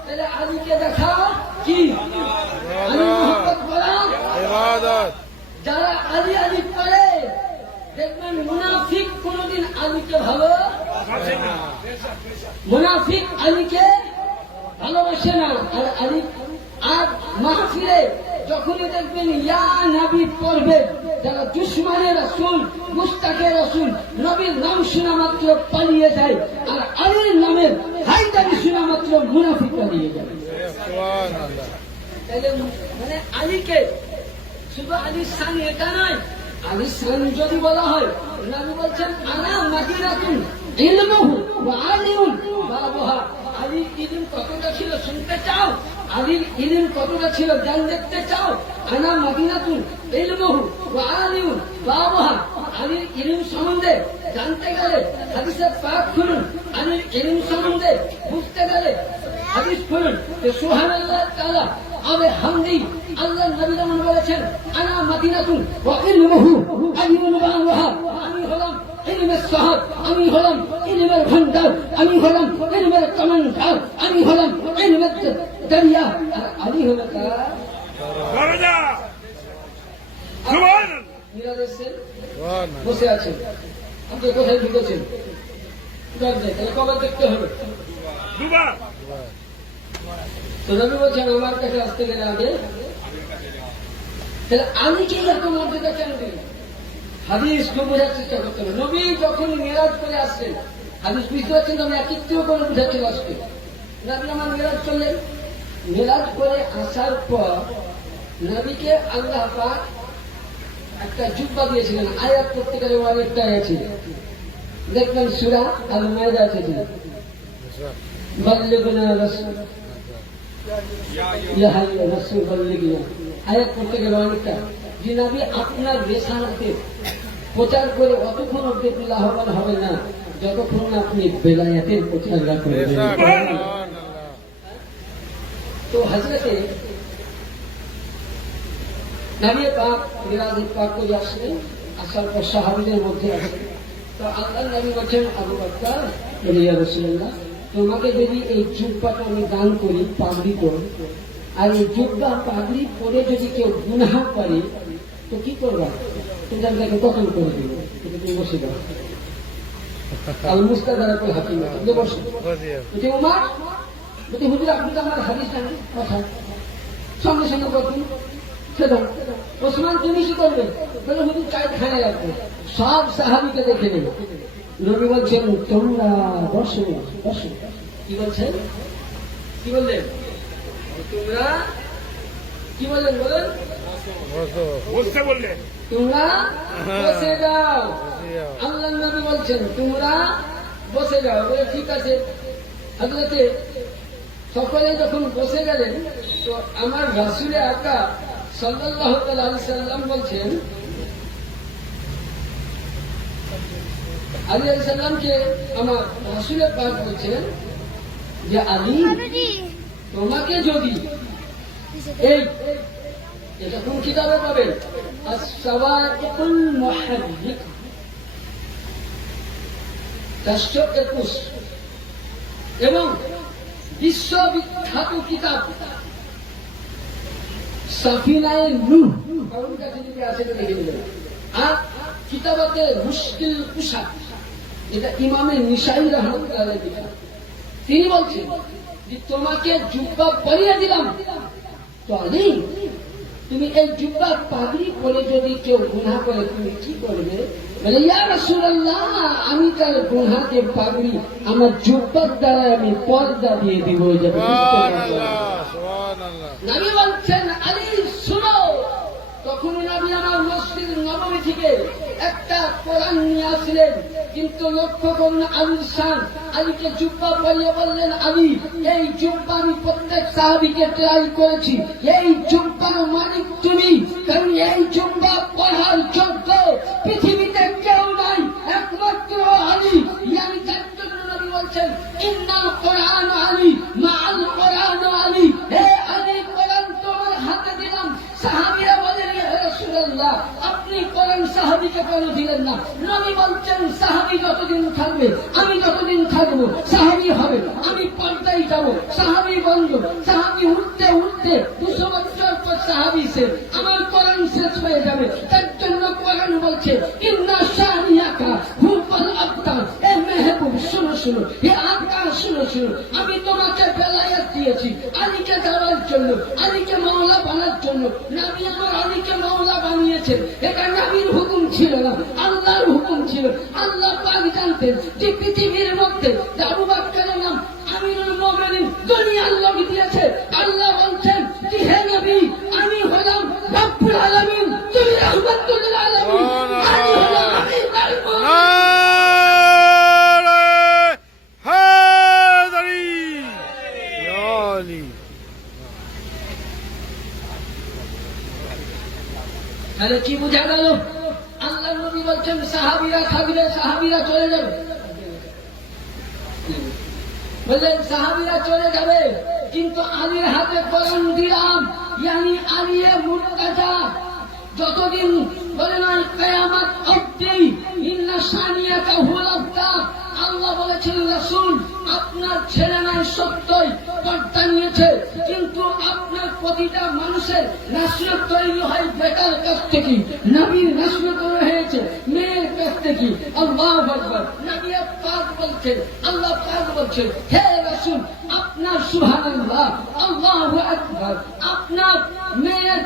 তাহলে আলীকে দেখা কি আলী মোহাম্মদ বলা ইবাদত। যারা আলী আলী করে দেখবেন মুনাফিক কোনদিন আলীকে ভালো, মুনাফিক আলীকে ভালোবাসে না। আর আলী আর মাহফিলে যখনই দেখবেন ইয়া নবী পড়বে, যারা দুশমনের রাসূল, মুস্তাকের রাসূল, নবীর নাম শোনা মাত্র পালিয়ে যায়, আর আলীর নামের হায়দারি শোনা মাত্র মুনাফিক পালিয়ে যায়। সুবহানাল্লাহ। তাহলে মানে আলীকে শুধু আলীর শান এটা নয়, আলীর শান যদি বলা হয়, নবী বলছেন আনা মাদিনাতুন ইলমুহু ওয়া আলিউন বাবুহা। আলীর ইলম কতটা ছিল শুনতে চাও, আলীর ইলম কতটা ছিল জ্ঞান দেখতে চাও, আনা মাদিনাতুন ইলমুহু ওয়া আলিউন বাবুহা। আলীর ইলম সম্বন্ধে জানতে গেলে হাদিসের পাক খুলুন, আলীর ইলম সম্বন্ধে বুঝতে গেলে হাদিস খুলুন। সুবহানাল্লাহ তাআলা আবে হামদি, আল্লাহ নবী যেমন বলেছেন আনা মাদিনাতুন ওয়া ইলমুহু আলিউন বাবুহা, আমি হলাম ইলমের শহর, আমি হলাম ইলমের ভান্ডার, আমি হলাম ইলমের কমান্ডার, আমি হলাম ইলমের দরিয়া। আর আলী হলো কার? নিরাদেশের বসে আছেন, আপনি কোথায় ঢুকেছেন? তাহলে কবে দেখতে হবে? তো নবী বলছেন আমার কাছে আসতে গেলে আগে তাহলে আমি কি এত মর্যাদা কেন দিই? হাদিস খুব বোঝার চেষ্টা করতে হবে। নবী যখন মেরাজ করে আসছেন, হাদিস বুঝতে পারছেন তো, আমি একত্রিত করে বুঝাচ্ছি আজকে। নবী আমার মেরাজ করলেন, মেরাজ করে আসার পর নবীকে আল্লাহ পাক একটা জুব্বা দিয়েছিলেন, আয়াত করতে গেলে অনেকটা আছে, দেখবেন সূরা আল মাইদা আছে, বাল্লিগনা রাসূল ইয়া হাইয়্যা রাসূল বাল্লিগনা, আয়াত করতে গেলে অনেকটা। যে নবী আপনার রিসালাতে প্রচার করে অতক্ষণ অব্দি লাভবান হবে না যতক্ষণ না আপনি বেলায়েতের প্রচার করবেন। তো হযরতে নবী পাক মিরাজ পাক করে আসলেন, আসার পর সাহাবীদের মধ্যে আসলেন। তো আল্লাহ নবী বলেন আবু বকর ইয়া রাসূলুল্লাহ, তোমাকে যদি এই জুব্বাটা আমি দান করি, পাগড়ি পরে, আর এই জুব্বা পাগড়ি পরে যদি কেউ গুনাহ করে তো কি করবা? তুমি তাকে কখন করে দিবে? তুমি বসে দাও। আল মুস্তাদার করে হাকিম তুমি বসে বলছি উমার, বলছি হুজুর আপনি তো আমার হাদিস জানেন কথা, সঙ্গে সঙ্গে বলুন সেটা ওসমান তুমি কি করবে? বলে হুজুর চাই খানে রাখবে, সব সাহাবীকে দেখে নেবে। নবী বলছেন তোমরা বসো বসো। কি বলছেন? কি বললেন? তোমরা কি বললেন? বলেন বসতে বললেন, তোমরা বসে যাও। আল্লাহ নবী বলছেন তোমরা বসে যাও। বলে ঠিক আছে। হযরতে সকলে যখন বসে গেলেন, তো আমার রাসূলে আকরাম সাল্লাল্লাহু আলাইহি সাল্লাম বলছেন আলী আলাইহিস সালামকে, আমার রাসূলে পাক বলছেন যে আলী তোমাকে যদি এই এটা কোন কিতাবে পাবেন? আস-সাওয়াইকুল মুহাররিক, 421 এবং বিশ্ববিখ্যাত কিতাব সাফিনায়ে নূহ, কারণ কাছে যদি আছে তো দেখে নেবেন। আর কিতাবাতে মুশকিল কুশা, এটা ইমামে নিসাই রাহমাতুল্লাহ আলাইহি লেখা। তিনি বলছেন যে তোমাকে জুব্বা পরিয়ে দিলাম, তো আলী তুমি এই জুব্বা পাগড়ি পরে যদি কেউ গুনাহ করে তুমি কি করবে? বলে ইয়া রাসূলুল্লাহ, আমি তার গুনাহকে পাগড়ি আমার জুব্বার দ্বারা আমি পর্দা দিয়ে দিব। নবী বলছেন আলী শুনো। তখন নবী আমার মসজিদ নববী থেকে একটা কোরআন নিয়ে আসলেন, কিন্তু লক্ষ্য করুন আলীর শান। আলীকে জুব্বা পরিয়ে বললেন আলী এই জুব্বা আমি প্রত্যেক সাহাবীকে ট্রাই করেছি, এই জুব্বার মালিক তুমি, কারণ এই জুব্বা পড়ার যোগ্য পৃথিবীতে কেউ নাই, একমাত্র আলী। ইয়ানি তার জন্য নবী বলছেন ইন্নাল কোরআন আলী মাআল কোরআন আলী, হে আলী কোরআন তোমার হাতে দিলাম। সাহাবীরা বলেন ইয়া রাসূলুল্লাহ আপনি কোরআন সাহাবীকে কেন দিলেন না? নবী বলছেন সাহাবী যতদিন থাকবে আমি যতদিন থাকবো সাহাবী হবে, আমি পর্দায় যাব, সাহাবী বন্ধ, সাহাবী উঠতে উঠতে 200 বছর পর সাহাবী শেষ, আমার কোরআন শেষ হয়ে যাবে। তার জন্য কোরআন বলছে ইন্না শানিয়াকা হুয়াল আবতার, এ মেহবুব শুনো শুনো, হে আকা শুনো শুনো, আমি তোমাকে বেলায়েত দিয়েছি আলীকে দেওয়ার জন্য, আলীকে মাওলা বানার জন্য। নবী আমার আলীকে মাওলা বানিয়েছেন, এটা নবীর হুকুম ছিল না, আল্লাহর হুকুম ছিল। আল্লাহ পাক জানতেন যে পৃথিবীর মধ্যে আবু বকরের নাম আমিরুল মুমিনিন দুনিয়ার লোক দিয়েছে। আল্লাহ বলছেন যে হে নবী আমি হলাম রব্বুল আলামিন, তুমি রাহমাতুল লিল আলামিন, আমি হলাম আমিরুল মুমিনিন। তাহলে কি বোঝা গেল? আল্লাহ নবী বলছেন সাহাবীরা থাকবে, সাহাবীরা চলে যাবে। বললেন সাহাবীরা চলে যাবে, কিন্তু আলীর হাতে কোরআন দিলাম, ইয়ানি আলিয়ে মুর্তাজা যতদিন বলে নাই কিয়ামত অবধি ইন্না শানিয়াকা হুয়াল আবতার। আল্লাহ বলেছেন রাসূল আপনার ছেলে নাই সত্যই পর্দা নিয়েছে, কিন্তু আপনার প্রতিটা মানুষের নাসরত তৈরি হয় বেটার কাছ থেকে, নবীর নাসরত হয়েছে মেয়ের কাছ থেকে। আল্লাহু আকবার। নবী পাক বলছেন, আল্লাহ পাক বলছেন হে রাসূল আপনার সুবহানাল্লাহ আল্লাহু আকবার, আপনার মেয়ের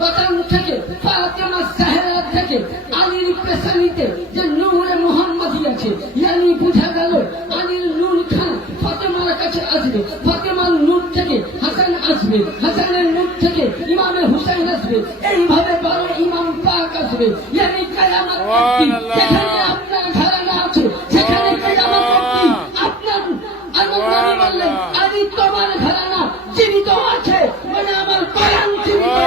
বাতান থেকে ফাতেমা জাহরা থেকে আলীর পেছানিতে যে নূরে মুহাম্মদী আছে, ইয়ানি বুঝা গেল আলীর নূর খান ফাতেমার কাছে আসবে, ফাতেমার নূর থেকে হাসান আসবে, হাসানের নূর থেকে ইমামে হুসাইন আসবে, এইভাবে 12 ইমাম পাক আসবে। ইয়ানি কিয়ামত অবধি যেখানে আপনার ঘরানা আছে সেখানে কিয়ামত অবধি আপনার আল্লাহ বললেন আলী তোমার ঘরানা জীবিত আছে, মানে আমার কোরআন জীবিত।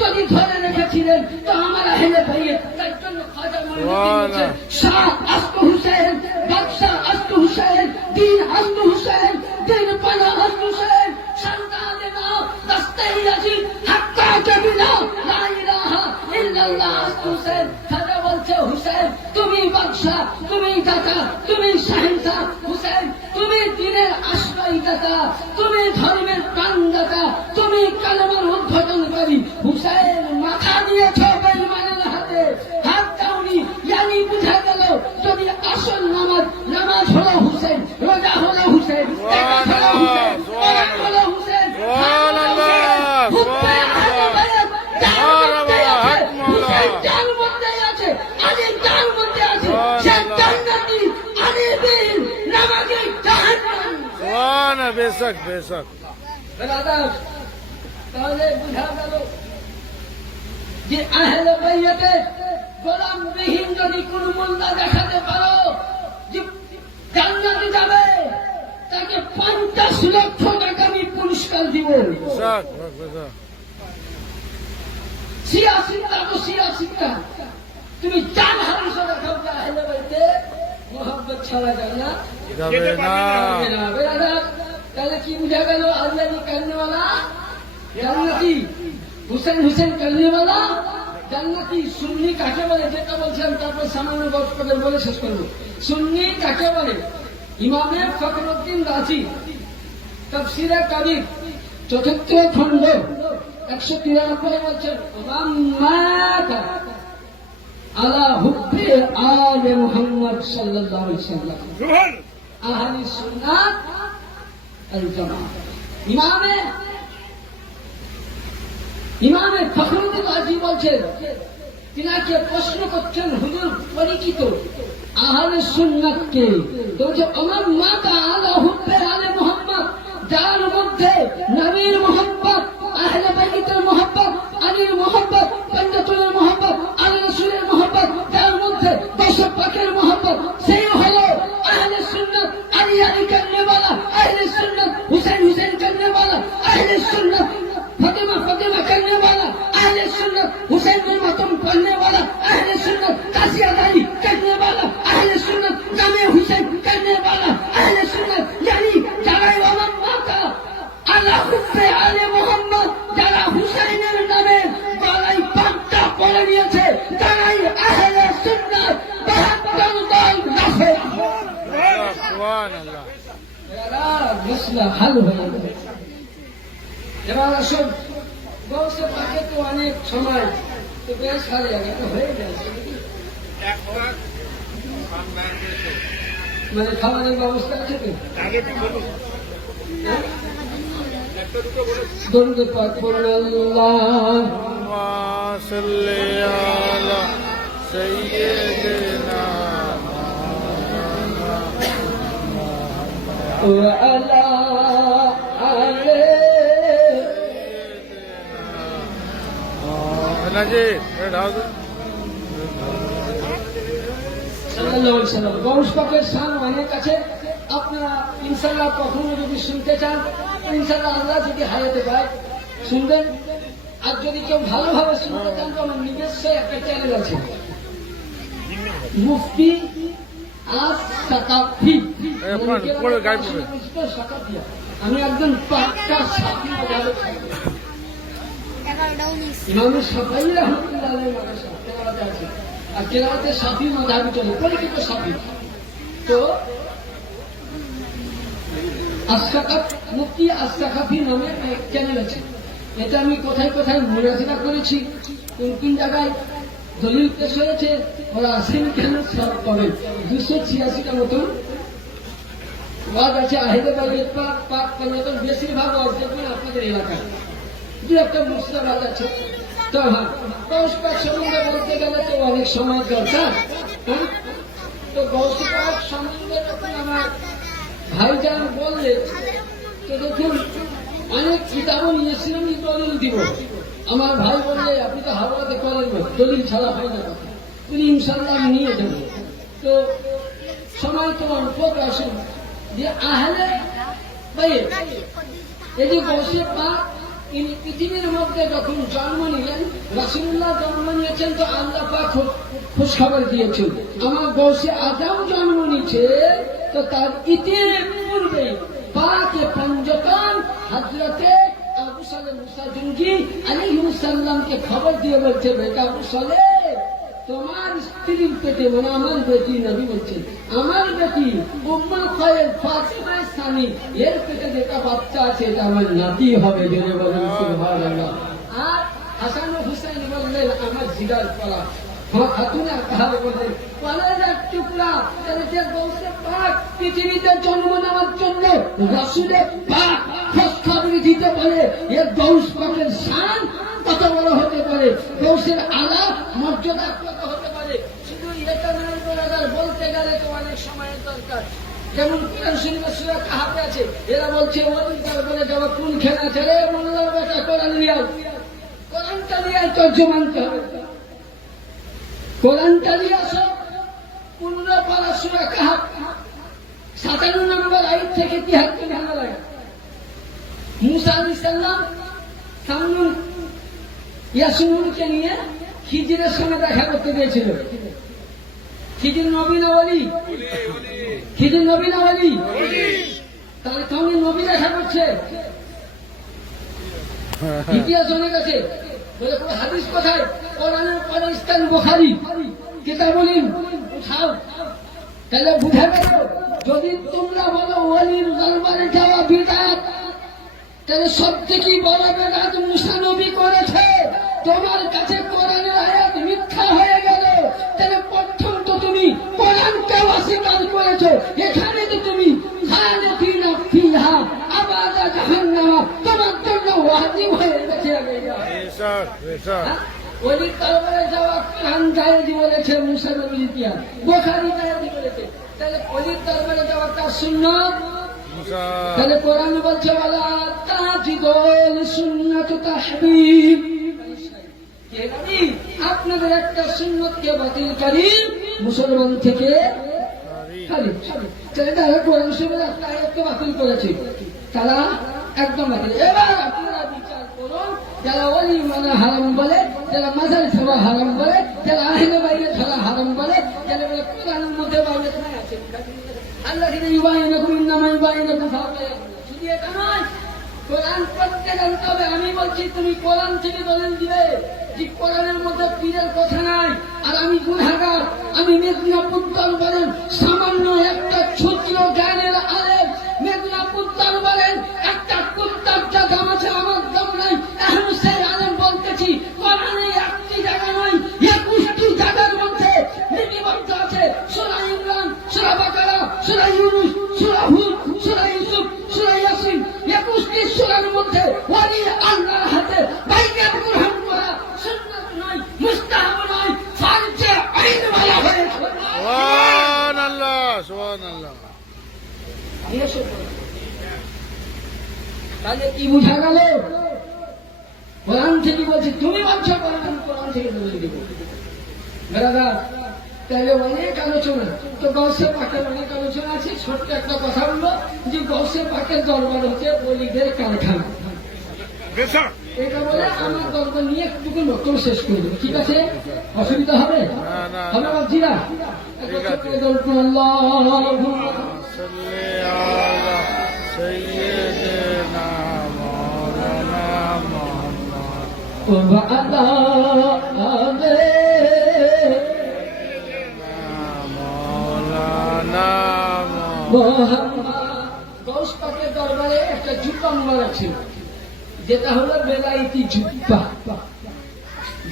যদি ধরে রেখেছিলেন তো আমার হেলে ভাইয়ে, তার জন্য খাজা মঈনুদ্দিন শাহ আস্ত হুসেন, বাদশাহ আস্ত হুসেন, দিন আস্ত হুসেন, দিন পানা আস্ত হুসেন, সন্তানে নাও দস্তাই রাজি হাক্কা কবিলা লা ইলাহা ইল্লাল্লাহ আস্ত হুসেন। খাজা বলছে হুসেন তুমি বাদশাহ, তুমি দাতা, তুমি শাহেনশাহ, হুসেন তুমি দিনের আশ্রয়দাতা, তুমি ধর্মের প্রাণদাতা, তুমি কালেমার উদ্ঘাটনকারী। হুসেন মাথা দিয়েছ বেঈমানের হাতে, হাত দাওনি। ইয়ানি বুঝা গেল যদি আসল নামাজ হলো হুসেন, রোজা হলো হুসেন, যাকাত হলো হুসেন, কোরআন হলো হুসেন, হুসেন যার মধ্যে আছে, আলী যার মধ্যে আছে, সে জান্নাতি, আলী বীর নামাজি জাহান্নাম। বেশক বেশক। তাহলে বুঝা গেল যে আহলে বাইতের গোলামবিহীন যদি কোন মোল্লা দেখাতে পারো যে জান্নাতে যাবে, তাকে 50 লক্ষ টাকা আমি পুরস্কার দিব। শিয়া শিক্ষা তো শিয়া শিক্ষা, তুমি জান হাদিস দেখাও যে আহলে বাইতে মোহাম্মদ ছাড়া জান্নাত যাবে না। তাহলে কি বুঝা গেল? আল্লাহ কান্নেওয়ালা জান্নাতি, হুসেন হুসেন करने वाला জান্নাতি সুন্নি কাকে বলে যেটা বলছিলাম, তারপর সামান্য গল্প বলে শেষ করবো। সুন্নি কাকে বলে? ইমামে ফখরুদ্দিন রাজি তাফসীরে কাবীর চতুর্থ খণ্ড 193 বলছেন, মাতা আলা হুব্বি আলে মুহাম্মদ সাল্লাল্লাহু আলাইহি ওয়াসাল্লাম আহলি সুন্নাত আল জামাত। ইমামে ফখরুদ্দিন রাজি বলছেন, তিনাকে প্রশ্ন করছেন, হুজুর পরিচিত আহলে সুন্নাত কে? তো বলছে আমার মাতা আলা হুব্বে আলে মুহাম্মদ, যার মধ্যে নবীর মুহাব্বত, আহলে বাইতের মুহাব্বত, আলীর মুহাব্বত, পঞ্জাতুলের মুহাব্বত, আলী রাসূলের মুহাব্বত, যার মধ্যে দশ পাকের মুহাব্বত, সেই হলো আহলে সুন্নাত। আলী আলী করনে वाला আহলে সুন্নাত, হুসাইন হুসাইন করনে वाला আহলে সুন্নাত, ফাতিমা ফাতিমা करने वाला अहले सुन्नत, हुसैन बिन मातम पढ़ने वाला अहले सुन्नत, कासिया अली करने वाला अहले सुन्नत, जामे हुसैन करने वाला अहले सुन्नत। यानी যারা ইমাম মাতা আলা হুব্বে আলে মুহাম্মদ, যারা হুসাইনের নামে গলায় পাগড়ি পরে নিয়েছে, তারাই আহলে সুন্নাত। 72 দল রাফে সুবহানাল্লাহ। এরা মাসলা হাল হয়ে গেছে। এবার আসুন, গৌসে পাকে তো অনেক সময় তো বেশ হারে আগে তো হয়ে গেছে, মানে খাবারের ব্যবস্থা আছে তো। দরুদ পাক পড়ুন, আল্লাহুম্মা সাল্লি আলা সাইয়্যিদিনা ওয়া আলা আলে নাজি রাজ সাল্লাল্লাহু আলাইহি ওয়াসাল্লাম। গৌস পাকের শান অনেক আছে, আপনারা ইনশাআল্লাহ কখনো যদি শুনতে চান, ইনশাআল্লাহ আল্লাহ যদি হায়াতে পায় শুনবেন। আর যদি কেউ ভালোভাবে শুনতে চান তো আমার নিজস্ব একটা চ্যানেল আছে, মুফতি আস সাকাফি। আমি একজন পাক্কা সাফি মোবারক ইমাম শাফিঈ রাহমাতুল্লাহ আলাইহি মাদ্রাসা কেরাতে আছে, আর কেরাতে শাফি মাযহাব চলে, পরিচিত শাফি। তো আশরাকাত মুফতি আশরাকাফি নামে এক চ্যানেল আছে, এটা আমি কোথায় কোথায় মুনাজারা করেছি, কোন কোন জায়গায় দলিল পেশ হয়েছে, ওরা আসেন কেন সব করেন। 286টা মতন ওয়াজ আছে, আহলে বাইত পাক পাক পঞ্জাতন, বেশিরভাগ ওয়াজ দেখবেন আপনাদের এলাকায়, দু একটা মুসলাবাদ আছে। তো হ্যাঁ, গৌস পাক সম্বন্ধে বলতে গেলে তো অনেক সময় দরকার। হ্যাঁ, তো গৌস পাক সম্বন্ধে যখন আমার ভাইজান বললে, তো দেখুন অনেক কিতাবও নিয়েছিলাম কি দলিল দিব। আমার ভাই বললে আপনি তো হাওড়াতে করেন না, দলিল ছাড়া হয় না কথা, তিনি ইনশাল্লাহ আমি নিয়ে দেবো। তো সময় তো অল্প, আসুন যে আহলে বাইত, এই যে গৌসে পাক ইনি পৃথিবীর মধ্যে যখন জন্ম নিলেন, রাসূলুল্লাহ জন্ম নিয়েছেন, তো আল্লাহ পাক খোঁজ খবর দিয়েছেন আমার গৌসে আজম জন্ম নিচ্ছে, তো তার ইতির পূর্বে পাকে পঞ্জতন হযরতে আবু সালেহ মুসা জুনজি আলাইহিস সালামকে খবর দিয়ে বলছে, বেটা আবু সালেহ, তোমার স্ত্রীর পেটে, মানে আমার বেটি, নবী বলছেন আমার বেটি উম্মুল খায়র ফাতিমা সানি, এর পেটে যেটা বাচ্চা আছে এটা আমার নাতি হবে। জেনে বলেন সুবহানাল্লাহ। আর হাসান ও হুসাইন বললেন আমার জিগার কলা। খাতুনা তাহারে বললেন কলেজার টুকরা। তাহলে যে গৌসে পাক পৃথিবীতে জন্ম নেওয়ার জন্য রাসূলের পাক খোঁজখবর দিতে পারে, এর গৌস পাকের শান কত বড় হতে পারে, গৌসের আলা মর্যাদা কত হতে পারে। শুধু এটা নয় বলার, বলতে গেলে তো অনেক সময়ের দরকার। যেমন কোরআন শরীফের সূরা কাহাফে আছে, এরা বলছে ওই বলে যাওয়া কোন খেলা আছে রে মোল্লার বেটা, কোরআন নিয়ে কোরআনটা নিয়ে তর্জমা আনতে হবে, কোরআনটা নিয়ে আসো। 15 পারা সূরা কাহাফ 57 নম্বর আয়াত থেকে 73 নম্বর আয়াত। মুসা আলাইহিস সালাম সামনুন ইয়াসুনকে নিয়ে খিজিরের সঙ্গে দেখা করতে গিয়েছিল। খিজির নবী না ওলি? খিজির নবী না ওলি? তাহলে সঙ্গে নবী দেখা করছে, ইতিহাস অনেক আছে। বলে কোনো হাদিস কোথায়? কোরআনের পরে স্থান বুখারী কিতাবুল উঠাও। তাহলে বুঝা গেল, যদি তোমরা বলো ওয়ালির দরবারে যাওয়া বিদআত, তাহলে সব থেকে বড় বিদআত মুসা নবী করেছে। তোমার কাছে কোরআনের আয়াত মিথ্যা হয়ে গেল। তাহলে প্রথম তো তুমি কোরআনকে অস্বীকার করেছো। এখানে তো তুমি খালিদিনা ফিহা আবাদা জাহান্নাম তোমার জন্য ওয়াজিব হয়ে গেছে। ওলির দরবারে যাওয়া কোরআন জায়েজ বলেছে, মুসা নবী ইতিহাস বুখারী জায়েজ বলেছে। তাহলে ওলির দরবারে যাওয়াটা সুন্নাত। তাহলে কোরআন বলছে ওয়ালা তাজিদুল সুন্নাত তাহবিব। আপনাদের একটা সুন্নতকে বাতিলকারী মুসলমান থেকে তারা কোরআন শরীফের একটা আয়াতকে বাতিল করেছে, তারা একদম বাতিল। এবার আপনারা বিচার করুন, যারা ওলি মানা হারাম বলে, যারা মাজার ছাড়া হারাম বলে, যারা আহলে বাইরে ছাড়া হারাম বলে, যারা বলে কোরআনের মধ্যে বাইরে আছে। আল্লাহ কিন্তু ইউবাইনাকুম ইন্নামা ইউবাইনাকুম ফাওয়াইয়া। শুধু এটা নয়, কোরআন পড়তে জানতে হবে। আমি বলছি তুমি কোরআন থেকে দলিল দিবে যে কোরআনের মধ্যে পীরের কথা নাই। আর আমি গুনাহগার, আমি মেদিনীপুর দরবারের সামান্য একটা ক্ষুদ্র জ্ঞানের আলেম। মেদিনীপুর দরবারের একটা কুত্তার যা দাম আছে আমার দাম নাই। এখন সেই আলেম বলতেছি কোরআনে একটি জায়গা নয়, 21টি জায়গার মধ্যে লিপিবদ্ধ আছে। সূরা ইমরান, সূরা বাকারা, সূরা ইউনূস, সূরা হুদ, সূরা ইউসুফ, সূরা ইয়াসিন, 21টি সূরার মধ্যে ওয়ালি আল্লাহর হাতে বাইয়াত গ্রহণ করা সুন্নাত নয়, মুস্তাহাব নয়, ফরজে আইন বলা হয়েছে। সুবহানাল্লাহ, সুবহানাল্লাহ। তাহলে কি বুঝা গেল? কোরআন থেকে বলছি, তুমি বলছো কোরআন থেকে দলিল দিব। তাহলে অনেক আলোচনা, তো গৌসে পাকের অনেক আলোচনা আছে। ছোট্ট একটা কথা বলবো যে গৌসে পাকের দরবার হচ্ছে ওলিদের কারখানা। এটা বলে আমার দরবার নিয়ে একটুকু নতুন শেষ করবো, ঠিক আছে? অসুবিধা হবে? হবে বাবজিরা? আল্লাহুম্মা সাল্লি আলা সাইয়্যিদিনা মাওলানা মুহাম্মদ ওয়া আলা আলি মাওলানা মুহাম্মদ। গৌস পাকের দরবারে একটা জুব্বা মোবারক ছিল, যেটা হলো বেলায়েতি জুব্বা।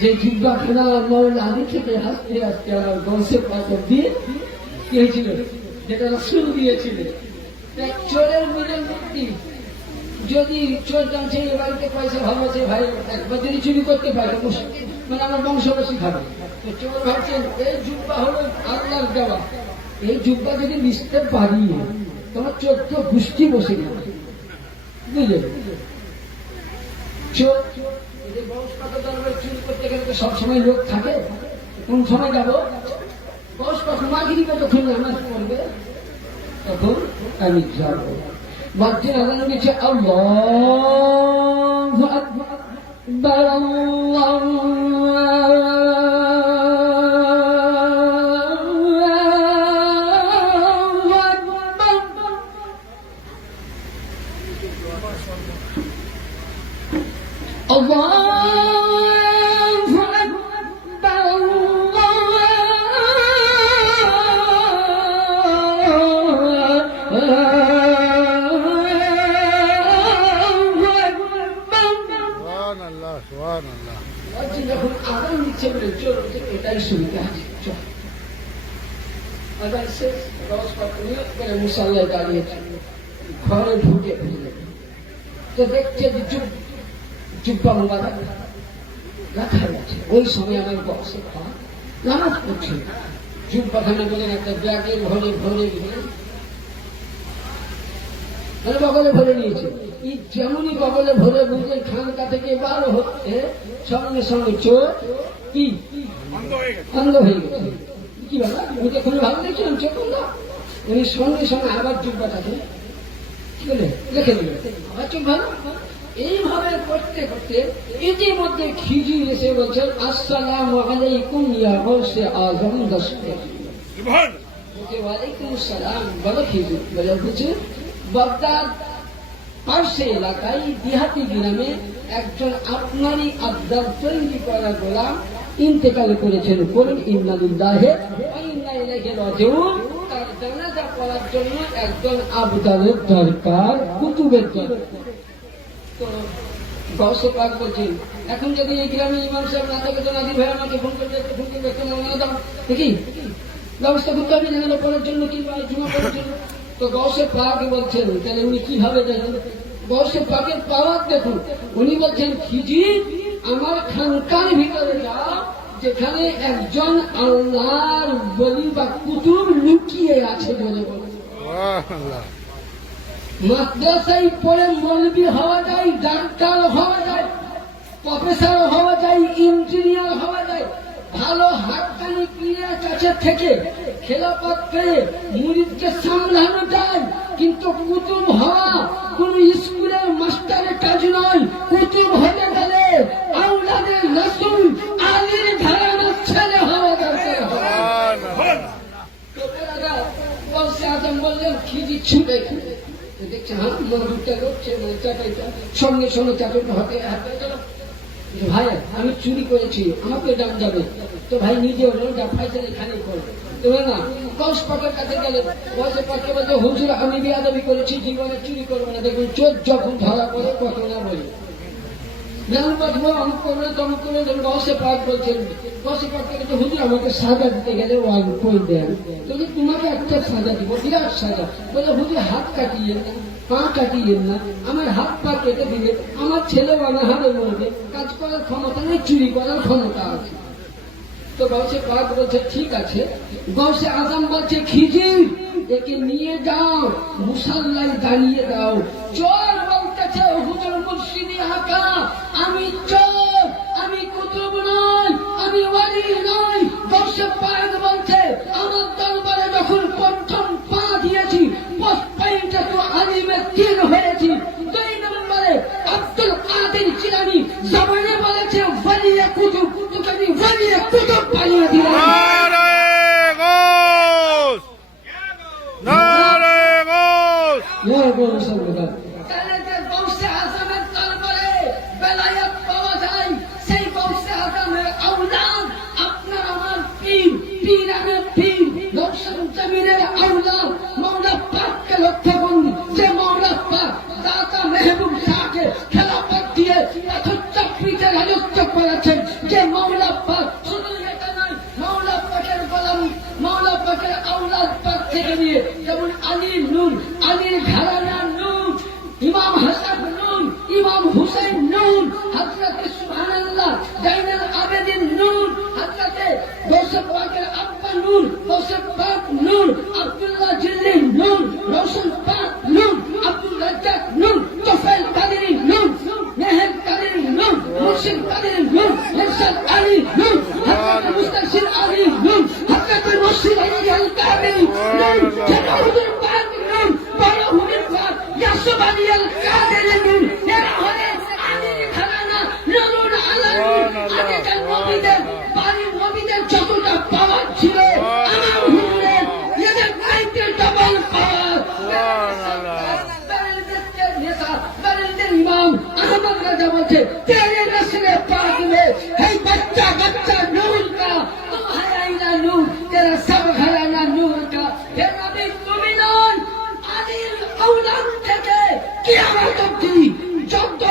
যে জুব্বা খানা মৌলা আলী থেকে হাসতে হাসতে আমার গৌসে পাক দিয়ে কি হয়েছিল, যেটা রাসূল দিয়েছিলেন। চোরের মিলের মূর্তি, যদি চোর জানছে এ বাড়িতে পয়সা ভাবছে ভাই একবার যদি চুরি করতে পারে মানে আমার বংশবাসী খাবে। চোর ভাবছেন এই জুব্বা হলো আল্লাহর দেওয়া, এই জুব্বা যদি মিশতে পারি তোমার 14 গোষ্ঠী বসে যাবে, বুঝলে? চোর চুরি করতে গেলে তো সবসময় লোক থাকে। কোন সময় যাবো? বস কখন মাগিরি কতক্ষণ নামাজ পড়বে, তখন আমি যাবো। মসজিদ আজান দিচ্ছে আল্লাহু আকবার যখন আদান দিচ্ছে বলে চোর এটাই সুবিধা আছে। আদান শেষ, মুসাল্লায় দাঁড়িয়েছে, ঘরে ঢুকে তো দেখছে যে জুব্বা মোবারক রাখা আছে। ওই সময় আমার বক্সে নামাজ পড়ছে, জুব্বাখানে বলেন একটা ব্যাগের ঘরে ভরে মানে বগলে ভরে নিয়েছে। যেমনই বগলে ভরে বুঝলেন খানকা থেকে বার হচ্ছে, সঙ্গে সঙ্গে চোর কি অন্ধ হয়ে গেছে। কি বলা ওকে কোনো ভালো দেখছিলাম চোখ না, উনি সঙ্গে সঙ্গে আবার জুব্বাটাকে কি বলে রেখে দিল, আবার চোখ ভালো। এইভাবে করতে করতে ইতিমধ্যে খিজির এসে বলছেন আসসালামু আলাইকুম ইয়া গৌসে আজম দশকে। ওয়ালাইকুম আসসালাম। বলো খিজির বলে বুঝছে বাগদাদ পার্শ্বে এলাকায় দিহাতি গ্রামে একজন আপনারই আবদার তৈরি করা গোলাম ইন্তেকাল করেছেন। বলুন ইন্না লিল্লাহি ওয়া ইন্না ইলাইহি রাজিউন। তার জানাজা পড়ার জন্য একজন আবদারের দরকার, কুতুবের দরকার। তো গৌসে পাক বলছেন, এখন যদি এই গ্রামে ইমাম সাহেব না থাকে তো নাদির ভাই আমাকে ফোন করবে, একটু মনে দাও দেখি ব্যবস্থা করতে হবে জানাজা পড়ার জন্য কিংবা জুমা পড়ার জন্য। তো গৌসে পাক বলছেন, তাহলে উনি কিভাবে দেখেন? গৌসে পাকের পাওয়ার দেখুন। উনি বলছেন, খিজির আমার খানকার ভিতরে যাও, যেখানে একজন আল্লাহর বলি বা কুতুব লুকিয়ে আছে বলে বলে। সুবহানাল্লাহ। মাদ্রাসায় পড়ে মৌলবি হওয়া যায়, ডাক্তার হওয়া যায়, প্রফেসর হওয়া যায়, ইঞ্জিনিয়ার হওয়া যায়। ভালো হাক্কানি পীরের কাছে থেকে খেলাফত পেয়ে মুরিদকে সামলানো যায়, কিন্তু কুতুব হওয়া কোন স্কুলের মাস্টারের কাজ নয়। কুতুব হতে গেলে আওলাদের রাসূল আলীর ঘরানার ছেলে হওয়া দরকার। বলছে আজম বললেন, খিজি ছুটে দেখছে, হ্যাঁ মজুরটা করছে, চাটাইটা সঙ্গে সঙ্গে চাকরটা হাতে হাতে গেল। ভাই আমি চুরি করেছি, আমাকে দাম যাবে। তো ভাই নিজে হলো যা ফাইসাল এখানে করবে না। কস পাকের কাছে গেলে বয়সে পাককে বলছে, হুজুর আমি বিয়াদবি করেছি, জীবনে চুরি করবো না। দেখুন চোর যখন ধরা পড়ে কত না বলি আমাকে সাজা দিতে গেলে তোমাকে একটা সাজা দিব, বিরাট সাজা। বলে হুজুর হাত কাটিয়ে না, পা কাটিয়ে না, আমার হাত পা কেটে দিলে আমার ছেলে অনাহারে মরবে, কাজ করার ক্ষমতা নেই, চুরি করার ক্ষমতা আছে। তো গৌসে পাক বলছে ঠিক আছে। গৌসে আজম বলছে, খিজির একে নিয়ে যাও, মুসাল্লায় দাঁড়িয়ে দাও। চোর বলতেছে, হুজুর মুর্শিদি আকা আমি চোর, আমি কুতুব নই, আমি ওয়ালি নই। গৌসে পাক বলছে, আমার দরবারে যখন প্রথম পা দিয়েছি, পয়টা তো আলিমে তিন হয়েছি। 2 নম্বরে আব্দুল কাদের জিলানী জবানে বলেছে ওয়ালিয়ে কুতুব, তোকে আমি ওয়ালিয়ে কুতুব বানিয়ে দিলাম। নারে গৌস, নারে গৌস। তাহলে যে গৌসে আজমের দরবারে বেলায়েত পাওয়া যায়, সেই গৌসে আজমের আওলাদ আপনার আমার পীর, পীর আনের পীর, রওশন জমিনের আওলাদ মাওলা পাককে লক্ষ্য করুন। যে মাওলা পাক দাতা মেহবুব শাহকে খেলাফত দিয়ে পাথর চাকরিতে রাজত্ব করেছেন, যে মাওলা পাক শুধু এটা নয়, মাওলা পাকের গোলাম, মাওলা পাকের আওলাদ পাক থেকে নিয়ে যেমন আলীর নূর, আলীর ঘরানার নূর, ইমাম হাসান নূর, ইমাম হুসেন নূর, হযরতে সুবহানাল্লাহ জাইনুল আবেদিন নূর, হযরতে গৌসে পাকের আব্বা নূর, গৌসে পাক নূর, আব্দুল্লাহ জিল্লি নূর, রওশন পাক নূর, আব্দুল রাজ্জাক নূর, তোফায়েল কাদেরী নূর, মেহের কাদেরী নূর, মুর্শিদ কাদেরী নূর, ইরশাদ আলী নূর, হযরতে মুস্তাশির আলী নূর, হযরতে মুর্শিদ আলী আল কাদেরী নূর, হুজুর পাক নূর, বড় হুজুর পাক ইয়াসুব আলী আল কাদেরী নূর। এরা হলেন আলীর ঘরানা নূরুল আলামিন। আগেকার নবীদের বাড়ির নবীদের যতটা পাওয়ার ছিল, আমার হুজুরের এদের চাইতে ডবল পাওয়ার। বেরেলদের নেতা, বেরেলদের ইমাম আহমদ রাজা বলছে, তেরে রসুলে পাক মে है बच्चा बच्चा नूर का, तुम है आईना नूर, तेरा सब घराना नूर का। हे नबी তুমি নয়, আলীর আওলাদ থেকে কিয়ামত অবধি যত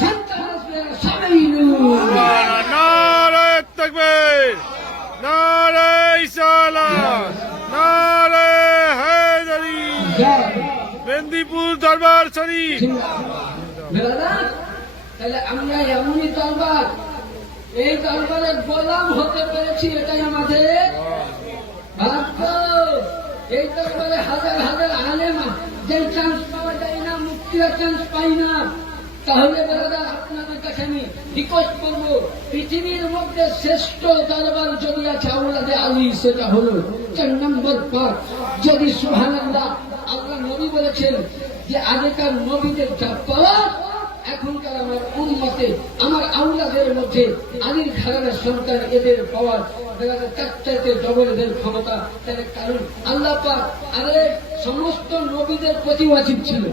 সন্তান আসবে সবাই নূর। নারে তাকবীর, নারে ইসালাম, নারে হায়দারি, মেদিনীপুর দরবার শরীফ। তাহলে আমরা এমনই দরবার, এই দরবারের গোলাম হতে পেরেছি, এটাই আমাদের ভাগ্য। এই দরবারে হাজার হাজার আলেম, যে চান্স পাওয়া যায় না, মুক্তিরা চান্স পাই না। তাহলে দাদা আপনাদের কাছে আমি রিকোয়েস্ট করবো, পৃথিবীর মধ্যে শ্রেষ্ঠ দরবার যদি আছে আওলাদে আলী, সেটা হলো 4 নম্বর পাক। যদি সুবহানাল্লাহ, আল্লাহ নবী বলেছেন যে আগেকার নবীদের যা পাওয়া, এখনকার আমার উম্মতে, আমার আওলাদের মধ্যে আলীর ঘরানার সন্তান এদের পাওয়ার চারটাতে ডবল এদের ক্ষমতা। তার কারণ আল্লাহ পাক আরে সমস্ত নবীদের প্রতি ওয়াজিব ছিল,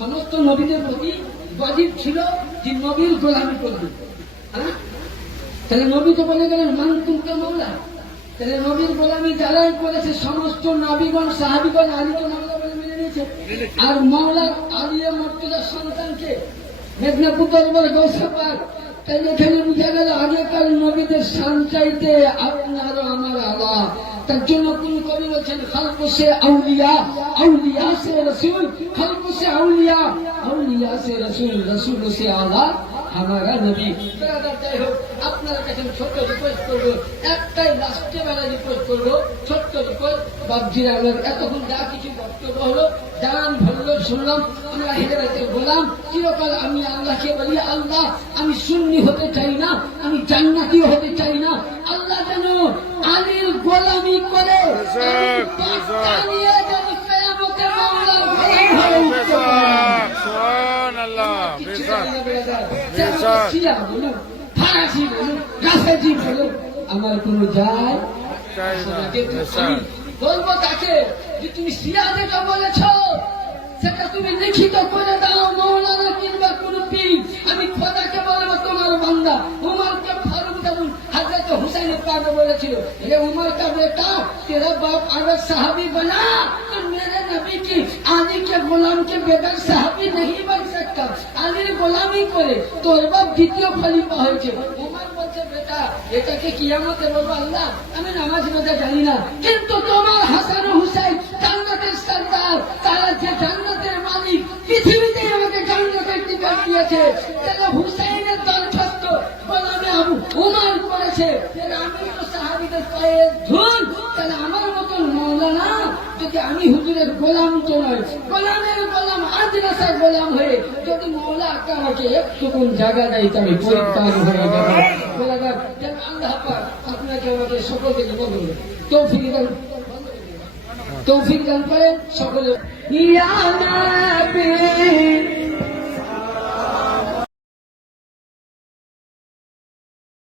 সমস্ত নবীদের প্রতি ওয়াজিব ছিল যে নবীর গোলামি করবে। হ্যাঁ, তাহলে নবী তো বলে গেলেন মান কুনতা মাওলা। তাহলে নবীর গোলামি যারাই করেছে সমস্ত নবীগণ সাহাবীগণ আলীকে মাওলা বলে মেনে নিয়েছে। আর মাওলা আলিয়া মর্তুজার সন্তানকে মেদিনীপুর দরবার গৌসে পাক। তাই এখানে বুঝা গেল আগেকার নবীদের শান চাইতে আপনার আমার আল্লাহ। তার জন্য কোন কবি বলছেন খালকো সে আউলিয়া, আউলিয়া সে রসুল, খালকো সে আউলিয়া, আউলিয়া সে রসুল, রসুল সে আলা हमारा नबी। যাই হোক, আপনার কাছে ছোট্ট রিকোয়েস্ট করবো, একটাই লাস্টে বেলা রিকোয়েস্ট করবো, ছোট্ট রিকোয়েস্ট। বাবজিরা আমার এতক্ষণ যা কিছু বক্তব্য হলো জান ভরলো শুনলাম, আমরা হেরে বেঁচে বললাম চিরকাল আমি আল্লাহকে বলি আল্লাহ আমি সুন্নি হতে চাই না, আমি জান্নাতিও হতে চাই না। আল্লাহ যেন আলীর গোলামি করে নিয়ে যেন কিয়ামতের মাওলার গোলাম হয়ে উঠতে পারে। সুবহানাল্লাহ। শিয়া বলুন, ফারাসি বলুন, গাছেজি বলুন, আমার কোনো যায় আমি বলবো তাকে যে তুমি শিয়া যেটা বলেছ সেটা তুমি লিখিত করে দাও মৌলানা কিংবা কোন পীর। আমি খোদাকে বলবো তোমার বান্দা উমরকে ফারুক যেমন হযরত হুসাইনের কাছে বলেছিল, হে उमर का बेटा तेरा बाप अगर साहबी बना तो मेरे नबी की आली के गुलाम के बगैर साहबी नहीं बन सकता। আলীর গোলামি করে তোর বাপ দ্বিতীয় খলিফা হয়েছে। উমর বলছে বেটা এটাকে কিয়ামতে বলবো আল্লাহ আমি নামাজ রোজা জানি না, কিন্তু তোমার হাসান ও হুসাইন জান্নাতের সরদার, তারা যে জান্নাতের মালিক, পৃথিবীতে আমাকে জান্নাতের টিকিট দিয়েছে। তাহলে হুসাইনের দরখাস্ত গোলামে আবু উমর করেছে। আমি তো সাহাবীদের পায়ে ধুন, তাহলে আমার মতন মৌলানা যদি আমি হুজুরের গোলাম তো নয়, গোলামের গোলাম আজরাসা গোলাম হয়ে যদি মৌলা আমাকে একটুকুন জায়গা দেয় আমি পরিত্রাণ হয়ে যাবো। আল্লাহ পাক আপনাকে আমাকে সকলকে বলুন তৌফিক দান করেন সকলে।